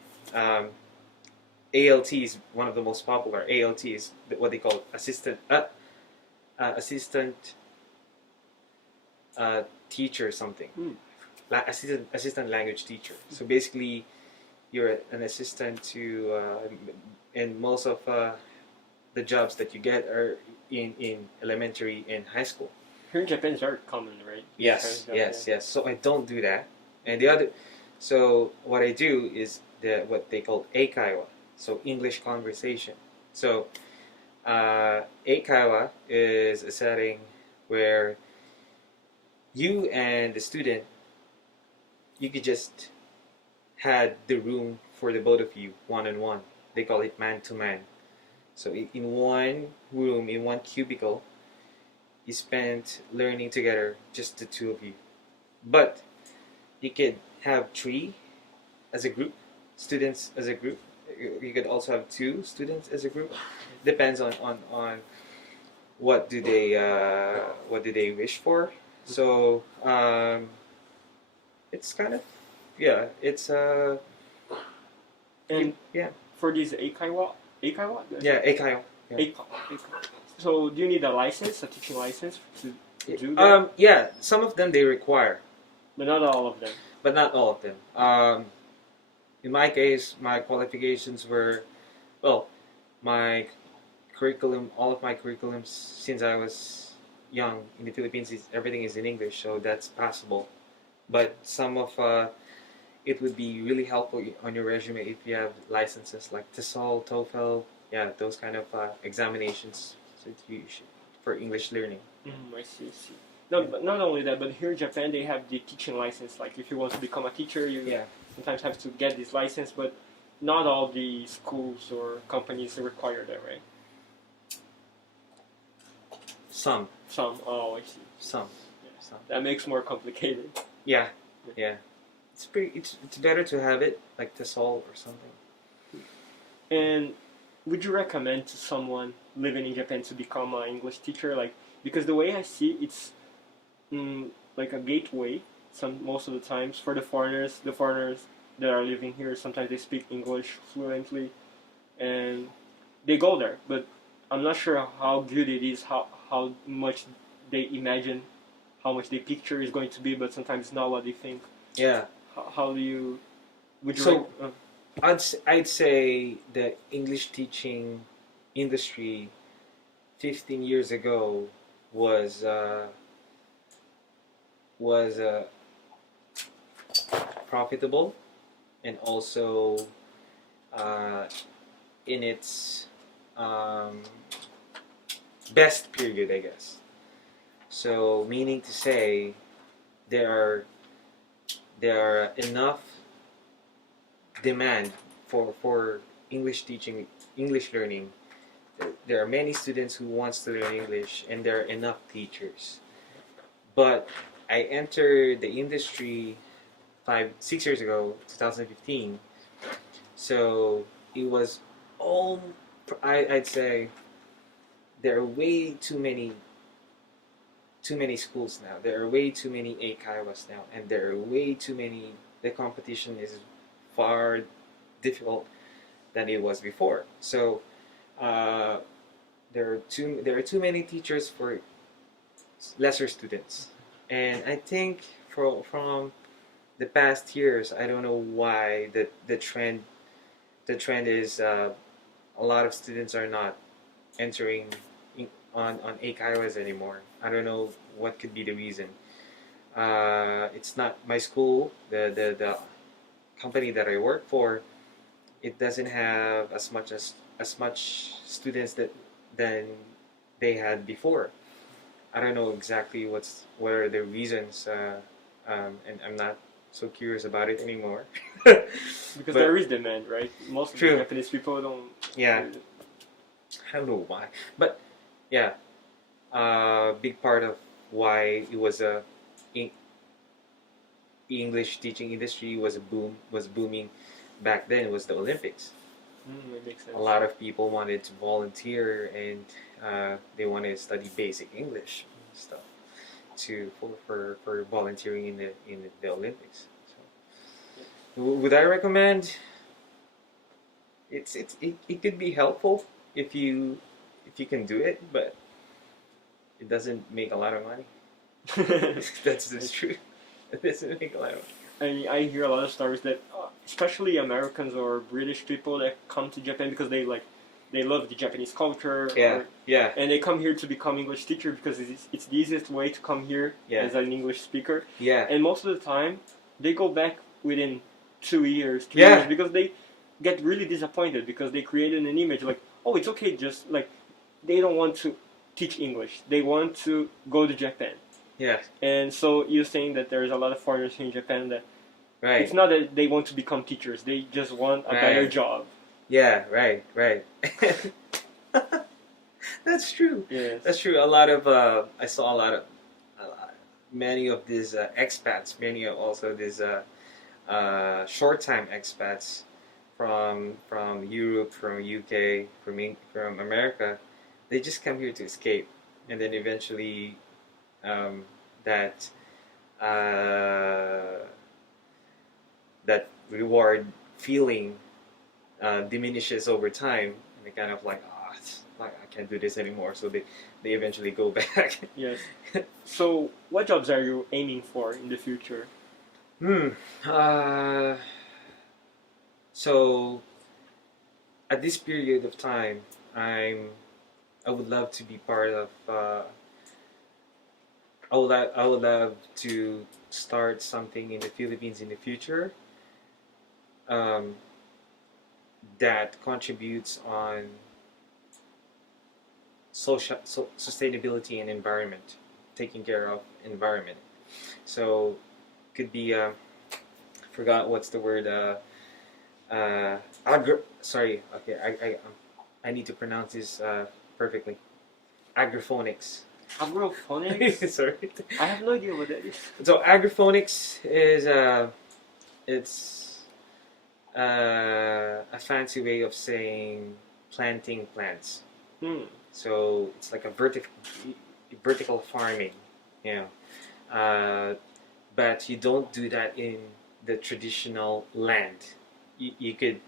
ALT is one of the most popular. ALT is what they call assistant teacher something. Assistant language teacher. So basically, you're an assistant to, and most of the jobs that you get are in elementary and high school. Here in Japan, it's very common, right? Yes. So I don't do that, and so what I do is what they call eikaiwa, so English conversation. So Eikaiwa is a setting where you and the student, you could just had the room for the both of you, one-on-one. They call it man-to-man. So in one room, in one cubicle, you spent learning together, just the two of you. But you could have three as a group, students as a group. You could also have two students as a group. Depends on what do they wish for. So it's kind of it's And yeah for this Eikaiwa, Eikaiwa? yeah Eikaiwa. Yeah. Eikaiwa. So do you need a license, a teaching license to do that? Yeah, some of them they require, But not all of them. but not all of them. In my case, my qualifications were, well, my curriculum, all of my curriculums since I was young in the Philippines, everything is in English, so that's possible. But some of it would be really helpful on your resume if you have licenses like TESOL, TOEFL, yeah, those kind of examinations so you should, for English learning. I see, I see. No, but not only that, but here in Japan they have the teaching license. Like if you want to become a teacher, you sometimes have to get this license, but not all the schools or companies require that, right? Some. Oh, I see. Some. Yeah. Some. That makes more complicated. Yeah. It's better to have it like TESOL or something. And would you recommend to someone living in Japan to become an English teacher? Like, because the way I see it, it's like a gateway. Most of the times for the foreigners that are living here, sometimes they speak English fluently, and they go there. But I'm not sure how good it is, how much they imagine, how much they picture is going to be, but sometimes it's not what they think. Yeah. How do you? Would you? So, I'd say the English teaching industry 15 years ago was profitable, and also in its best period, I guess. So, meaning to say, there are enough demand for English teaching, English learning. There are many students who wants to learn English, and there are enough teachers. But I entered the industry 6 years ago, 2015. So it was all, I'd say, there are way too many schools now. There are way too many eikaiwas now, and there are way too many. The competition is far difficult than it was before. So there are too many teachers for lesser students, and I think from the past years, I don't know why the trend is a lot of students are not entering on eikaiwas anymore. I don't know what could be the reason. It's not my school, the company that I work for. It doesn't have as much students than they had before. I don't know exactly what are the reasons, and I'm not so curious about it anymore. Because there is demand, right? Most of the Japanese people don't. Yeah. I don't know why, but yeah, big part of why it was a English teaching industry was booming back then was the Olympics. That makes sense. A lot of people wanted to volunteer, and they wanted to study basic English stuff for volunteering in the Olympics. So, would I recommend? It could be helpful if you can do it, but it doesn't make a lot of money. That's the truth. It doesn't make a lot of money. I hear a lot of stories that, especially Americans or British people that come to Japan because they love the Japanese culture. Yeah. And they come here to become English teacher because it's the easiest way to come here as an English speaker. Yeah. And most of the time, they go back within 2 years, 3 years, because they get really disappointed because they created an image like, oh, it's okay, just like they don't want to teach English. They want to go to Japan. Yeah. And so you're saying that there's a lot of foreigners in Japan that Right. it's not that they want to become teachers. They just want a better job. Yeah, right. That's true. Yes. That's true. I saw many of these expats, many of also these short-time expats from Europe, from UK, from America. They just come here to escape, and then eventually that that reward feeling diminishes over time, and they kind of like, I can't do this anymore. So they eventually go back. Yes. So what jobs are you aiming for in the future? So at this period of time, I would love to be part of. I would love to start something in the Philippines in the future. That contributes on sustainability and environment, taking care of environment. So could be forgot what's the word sorry, okay, I need to pronounce this perfectly. Agrophonics. Agrophonics? Sorry, I have no idea what that is. So agrophonics is it's a fancy way of saying planting plants. So it's like a vertical farming, you know. But you don't do that in the traditional land. You could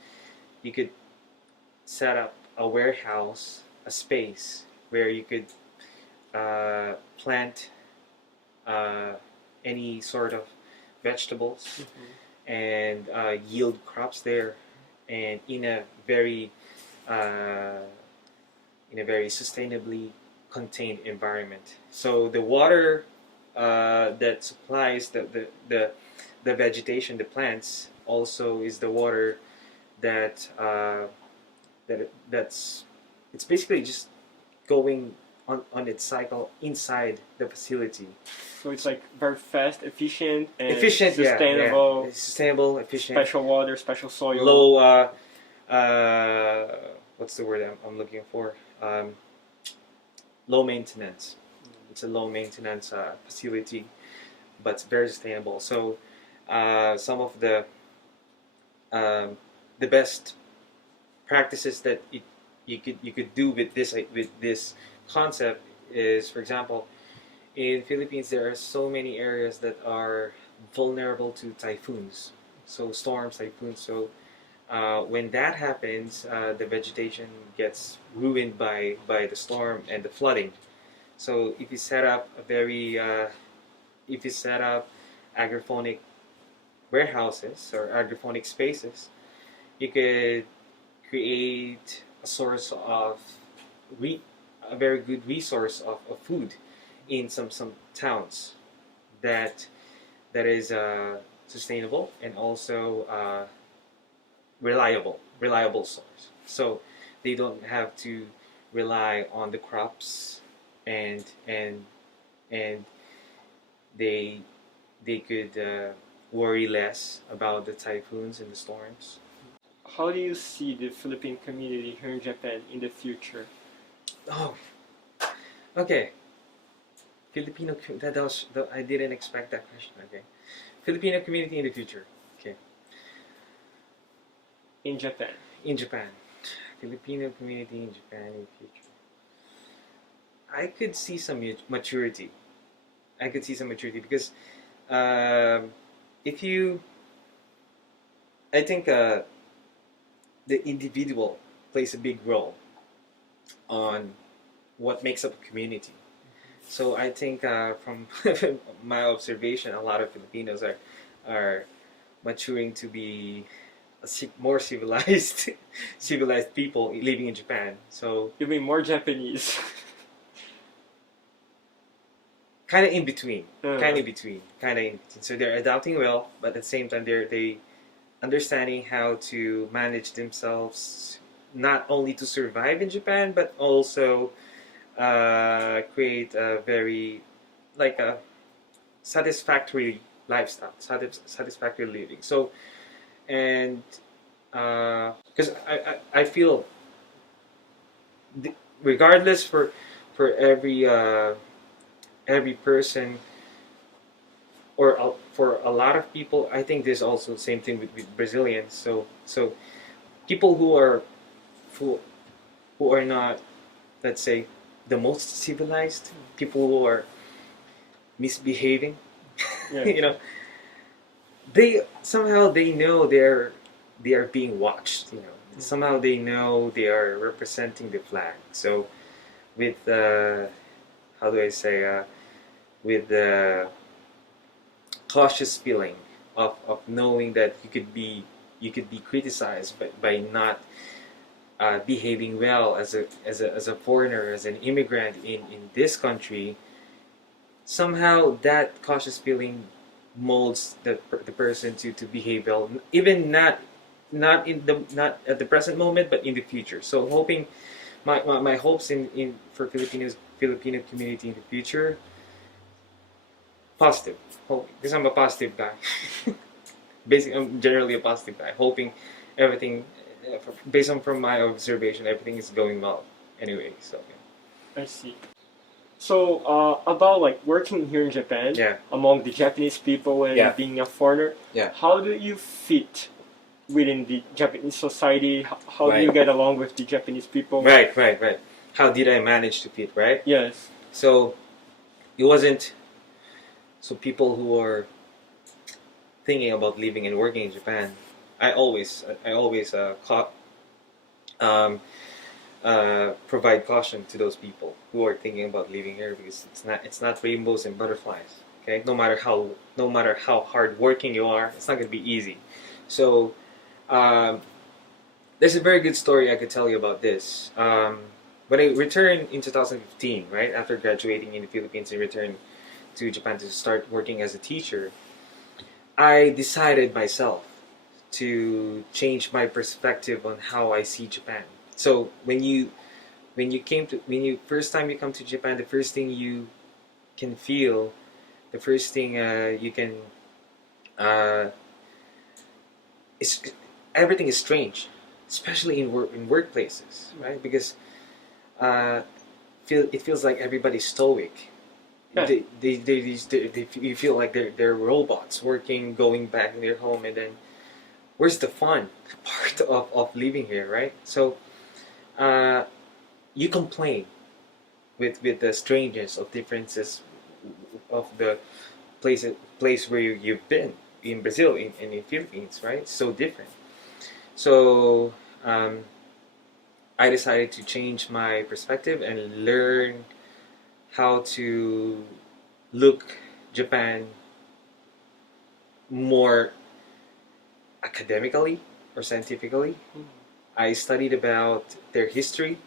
set up a warehouse, a space where you could plant any sort of vegetables and yield crops there, and in a very sustainably contained environment. So the water that supplies the vegetation, the plants, also is the water that that's it's basically just going on its cycle inside the facility. So it's like very fast, efficient, and sustainable. Yeah. Sustainable, efficient. Special water, special soil. Low. What's the word I'm looking for? Low maintenance. It's a low maintenance facility, but it's very sustainable. So some of the best practices that you could do with this concept is, for example, in Philippines there are so many areas that are vulnerable to typhoons, so storms, typhoons. So when that happens, the vegetation gets ruined by the storm and the flooding. So if you set up agrophonic warehouses or agrophonic spaces, you could create a source of a very good resource of food in some towns that is sustainable and also reliable source. So they don't have to rely on the crops, and they could worry less about the typhoons and the storms. How do you see the Philippine community here in Japan in the future? Oh, okay. I didn't expect that question. Okay, Filipino community in the future. Okay. In Japan. In Japan, Filipino community in Japan in the future. I could see some maturity. Because I think the individual plays a big role on what makes up a community. So I think from my observation, a lot of Filipinos are maturing to be more civilized people living in Japan. So you mean more Japanese? Kind of in between. So they're adapting well, but at the same time they understanding how to manage themselves not only to survive in Japan, but also create a very like a satisfactory lifestyle, satisfactory living. So, and because I feel regardless for every person or for a lot of people, I think there's also the same thing with Brazilians. So people who, who are not, let's say, the most civilized, people who are misbehaving, Yeah. you know, they somehow they know they are being watched. You know, somehow they know they are representing the flag. So with how do I say with the cautious feeling of knowing that you could be criticized by not behaving well as a foreigner, as an immigrant in this country. Somehow that cautious feeling molds the person to behave well, even not at the present moment, but in the future. So hoping my hopes in for Filipino community in the future, positive. Because I'm a positive guy. Basically, I'm generally a positive guy. Hoping everything, based on from my observation, everything is going well. Anyway, so I see. So about like working here in Japan, yeah, among the Japanese people and yeah, being a foreigner, yeah. how do you fit within the Japanese society? How do you Right. get along with the Japanese people? Right. How did I manage to fit? Right. Yes. So it wasn't. So people who are thinking about living and working in Japan, I always um, provide caution to those people who are thinking about living here, because it's not rainbows and butterflies. Okay, no matter how hard working you are, it's not going to be easy. So there's a very good story I could tell you about this. When I returned in 2015, right after graduating in the Philippines and returned to Japan to start working as a teacher, I decided myself to change my perspective on how I see Japan. So when you first time you come to Japan, the first thing you can feel, the first thing you can uh, is everything is strange, especially in workplaces, right? Because it feels like everybody's stoic. Yeah. You feel like they're robots working, going back in their home, and then where's the fun part of living here, right? So uh, you complain with the strangeness of differences of the place where you've been in Brazil, in the Philippines, right? So different. So I decided to change my perspective and learn how to look Japan more academically or scientifically. I studied about their history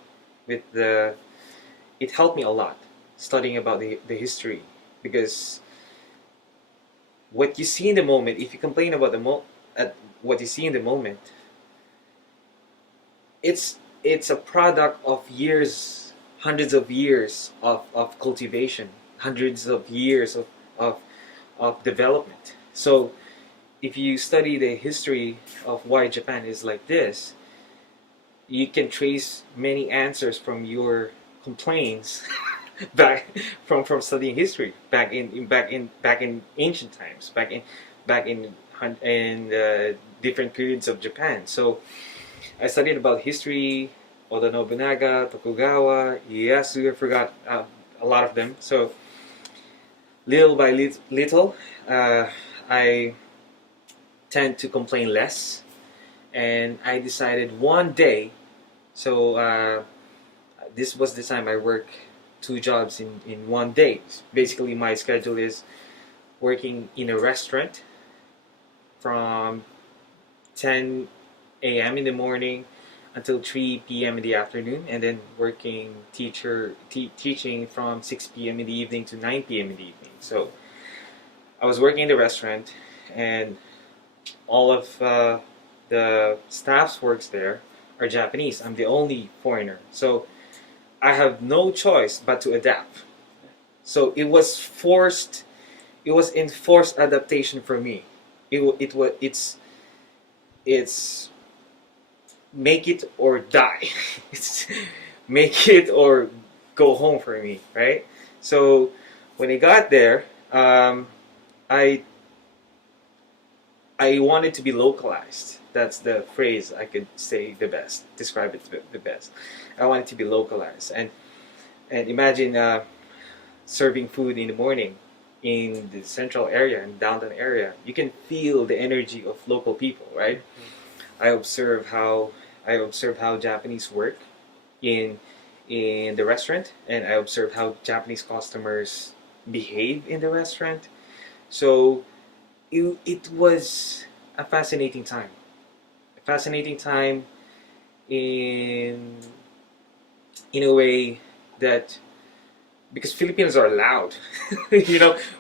with the it helped me a lot studying about the history, because what you see in the moment, if you complain about at what you see in the moment, it's a product of years, hundreds of years of cultivation, hundreds of years of, of development. So if you study the history of why Japan is like this, you can trace many answers from your complaints back from studying history back in ancient times, back in different periods of Japan. So I studied about history, Oda Nobunaga, Tokugawa, Ieyasu. I forgot a lot of them. So little by little, I tend to complain less, and I decided one day. So this was the time I work 2 jobs in one day. Basically, my schedule is working in a restaurant from 10 a.m. in the morning until 3 p.m. in the afternoon, and then working teaching from 6 p.m. in the evening to 9 p.m. in the evening. So I was working in the restaurant, and all of the staffs works there are Japanese. I'm the only foreigner. So I have no choice but to adapt. So it was enforced adaptation for me. It's make it or die. It's make it or go home for me, right? So when I got there, I wanted to be localized. That's the phrase I could say the best, describe it the best. I wanted to be localized, and imagine serving food in the morning in the central area and downtown area. You can feel the energy of local people, right? I observe how Japanese work in the restaurant, and I observe how Japanese customers behave in the restaurant. So it was a fascinating time. A fascinating time in a way that, because Filipinos are loud,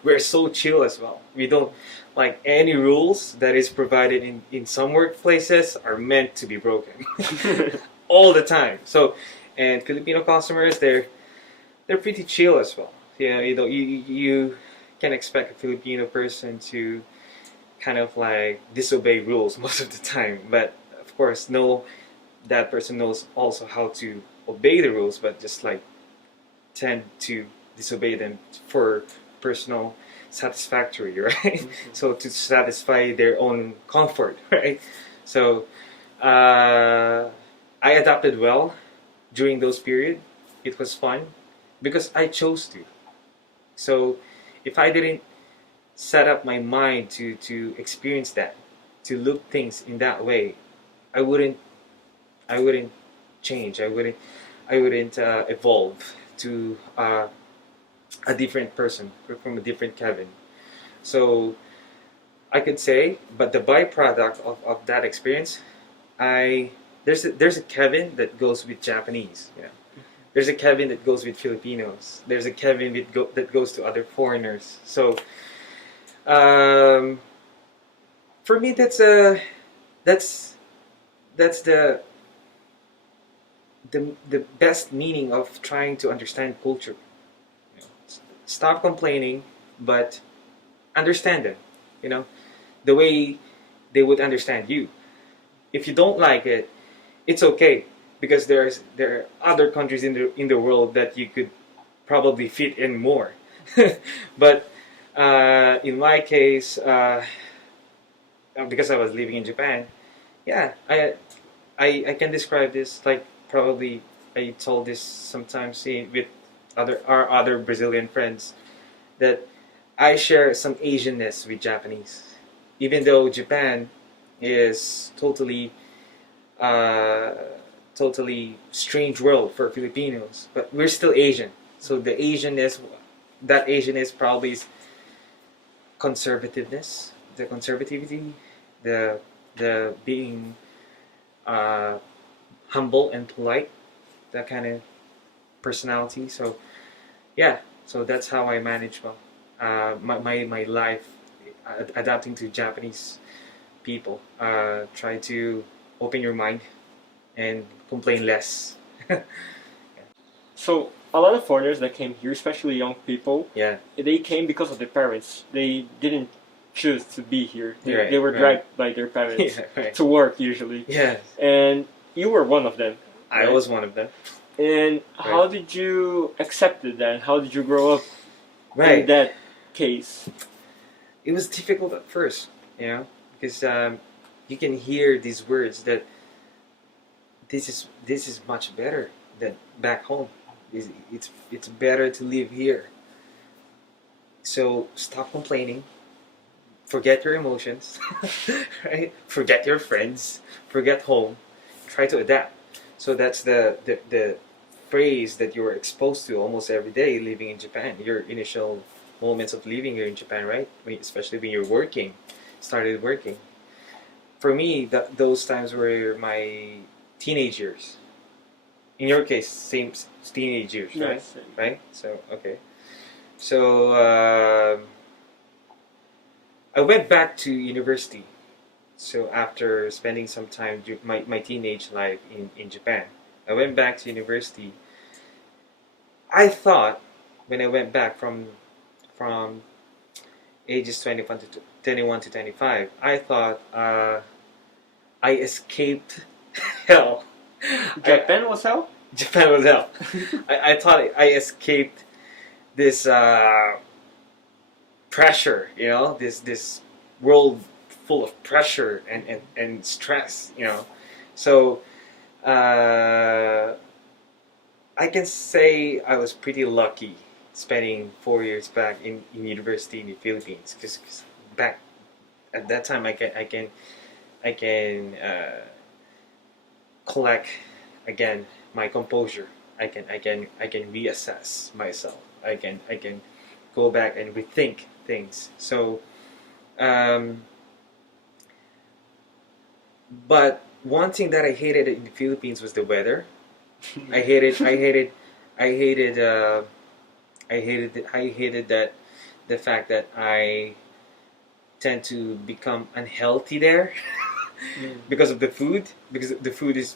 we're so chill as well. We don't like any rules that is provided in some workplaces are meant to be broken all the time. So, and Filipino customers, they're pretty chill as well. You can expect a Filipino person to kind of like disobey rules most of the time, but of course, that person knows also how to obey the rules, but just like tend to disobey them for personal satisfactory, right? Mm-hmm. So to satisfy their own comfort, right? So I adapted well during those period. It was fun because I chose to. So if I didn't set up my mind to experience that, to look things in that way, I wouldn't change. I wouldn't evolve to a different person, from a different Kevin. So I could say, but the byproduct of that experience, there's a Kevin that goes with Japanese. Yeah. There's a Kevin that goes with Filipinos. There's a Kevin that goes to other foreigners. So for me, that's the best meaning of trying to understand culture. Stop complaining, but understand them. The way they would understand you. If you don't like it, it's okay, because there are other countries in the world that you could probably fit in more. But in my case, because I was living in Japan, yeah, I can describe this like, probably I told this sometimes with our other Brazilian friends, that I share some Asianness with Japanese, even though Japan is totally strange world for Filipinos, but we're still Asian. So the Asianness probably is conservativeness, the conservativity, the being humble and polite, that kind of personality. So yeah, so that's how I manage my life, adapting to Japanese people. Try to open your mind and complain less. So a lot of foreigners that came here, especially young people, yeah, they came because of their parents. They didn't choose to be here. Right, they were right. dragged by their parents right. to work usually. Yeah, And you were one of them. I was one of them. And how did you accept that? How did you grow up in that case? It was difficult at first, because you can hear these words that this is much better than back home. It's better to live here. So stop complaining. Forget your emotions, right? Forget your friends. Forget home. Try to adapt. So that's the phrase that you're exposed to almost every day living in Japan. Your initial moments of living here in Japan, right? Especially when you're started working. For me, those times were my teenage years. In your case, same teenage years, right? Yes. Right? So, okay. So, I went back to university. So after spending some time, my teenage life in Japan, I went back to university. I thought when I went back from ages 21 to 25, I thought I escaped hell. Japan was hell? Japan was hell. I thought I escaped this pressure, this world full of pressure and stress, So I can say I was pretty lucky spending 4 years back in university in the Philippines, because back at that time I can collect again my composure. I can reassess myself. I can go back and rethink things. So, but one thing that I hated in the Philippines was the weather. I hated I hated I hated I hated that the fact that I tend to become unhealthy there because of the food, because the food is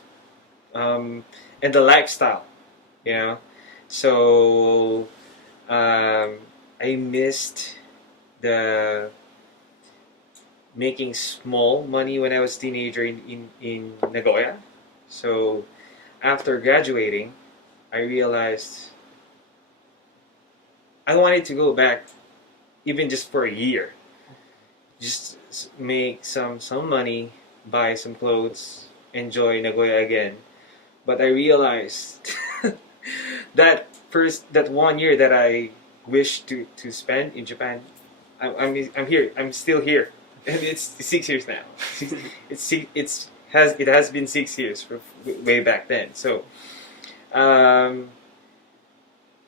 and the lifestyle, you know. So I missed the making small money when I was teenager in Nagoya. So after graduating, I realized I wanted to go back even just for a year. Just make some money, buy some clothes, enjoy Nagoya again. But I realized that 1 year that I wish to spend in Japan, I'm here. I'm still here, and it's 6 years now. It has been 6 years from way back then. So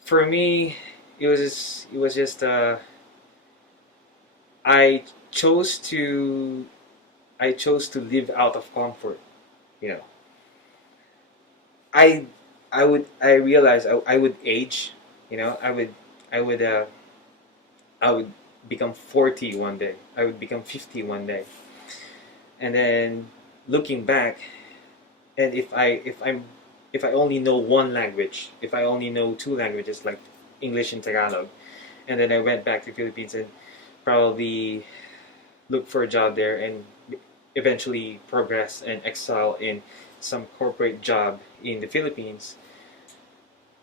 for me, it was just I chose to I chose to live out of comfort. You know, I I realized I would age. You know, I would become 40 one day. I would become 50 one day. And then looking back, and if I only know one language, if I only know two languages like English and Tagalog, and then I went back to Philippines and probably look for a job there and eventually progress and excel in some corporate job in the Philippines,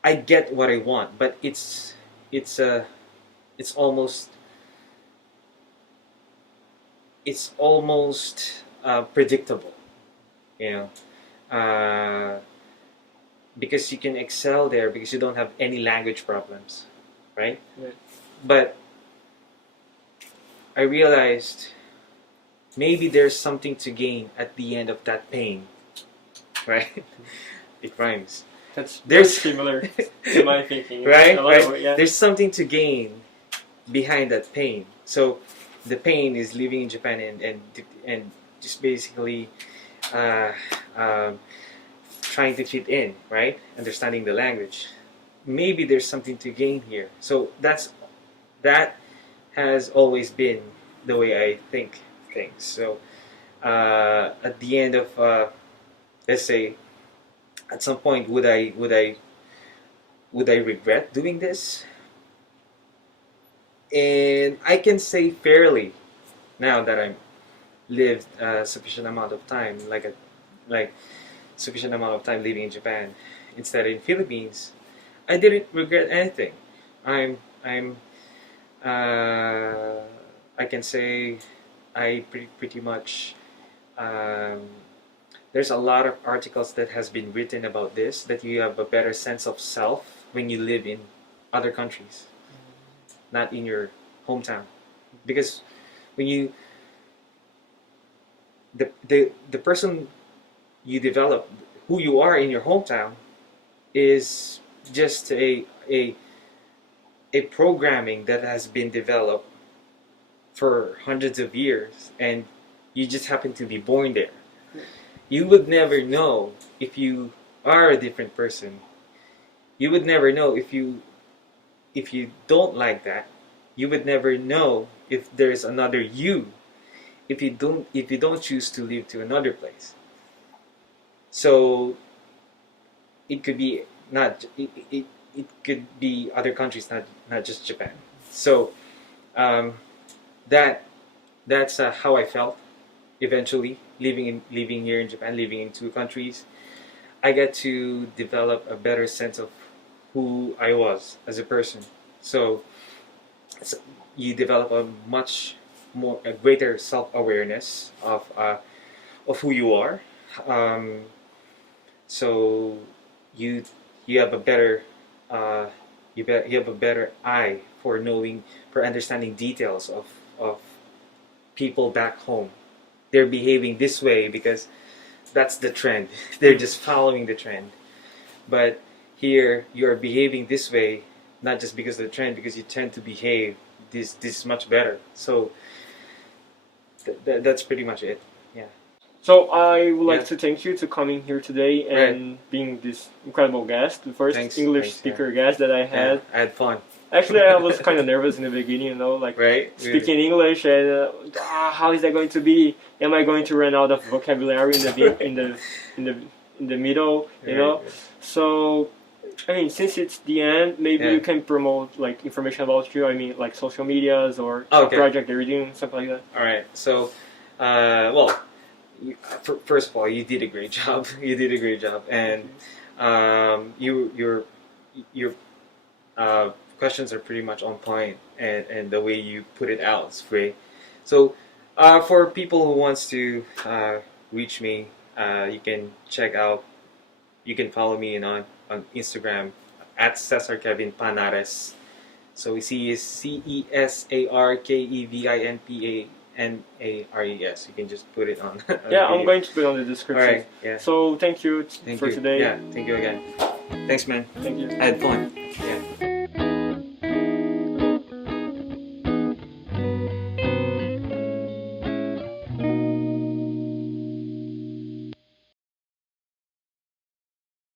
I get what I want, but it's almost predictable, you know, because you can excel there because you don't have any language problems, right? Right. But I realized maybe there's something to gain at the end of that pain, right? It rhymes. There's similar to my thinking, right? Right? Yeah. There's something to gain behind that pain. So the pain is living in Japan and just basically uh, um, trying to fit in, right? Understanding the language. Maybe there's something to gain here. So that has always been the way I think things. So at the end of let's say, at some point, would I regret doing this? And I can say fairly now that I'm lived a sufficient amount of time, like sufficient amount of time living in Japan instead of in Philippines, I didn't regret anything. I'm I can say I pretty much there's a lot of articles that has been written about this, that you have a better sense of self when you live in other countries, not in your hometown, because when you the person you develop, who you are in your hometown, is just a programming that has been developed for hundreds of years, and you just happen to be born there. You would never know if you are a different person. You would never know if you don't like that. You would never know if there's another you if you don't choose to live to another place, so it could be not it could be other countries, not just Japan. So um, that's how I felt eventually living here in Japan, living in two countries. I get to develop a better sense of who I was as a person. So you develop a greater self-awareness of who you are. Um, so you you have a better you have a better eye for understanding details of people back home. They're behaving this way because that's the trend. They're just following the trend. But here you're behaving this way not just because of the trend, because you tend to behave this much better. So that's pretty much it. Yeah. So I would like Yeah. to thank you to coming here today and being this incredible guest, the first English speaker guest that I had. I had fun. Actually, I was kind of nervous in the beginning, you know, like Right? speaking English and how is that going to be? Am I going to run out of vocabulary in the middle? You know. So, I mean, since it's the end, maybe you can promote like information about you. I mean, like social medias or project that you're doing, something like that. All right. So, well, first of all, you did a great job. You did a great job, and your questions are pretty much on point, and the way you put it out is great. So, for people who wants to reach me, you can you can follow me on Instagram at Cesar Kevin Panares. So we see is CesarKevinPanares. You can just put it on. Yeah, I'm going to put it on the description. All right. Yeah. So thank you for today. Yeah. Thank you again. Thanks, man. Thank you. I had fun. Yeah.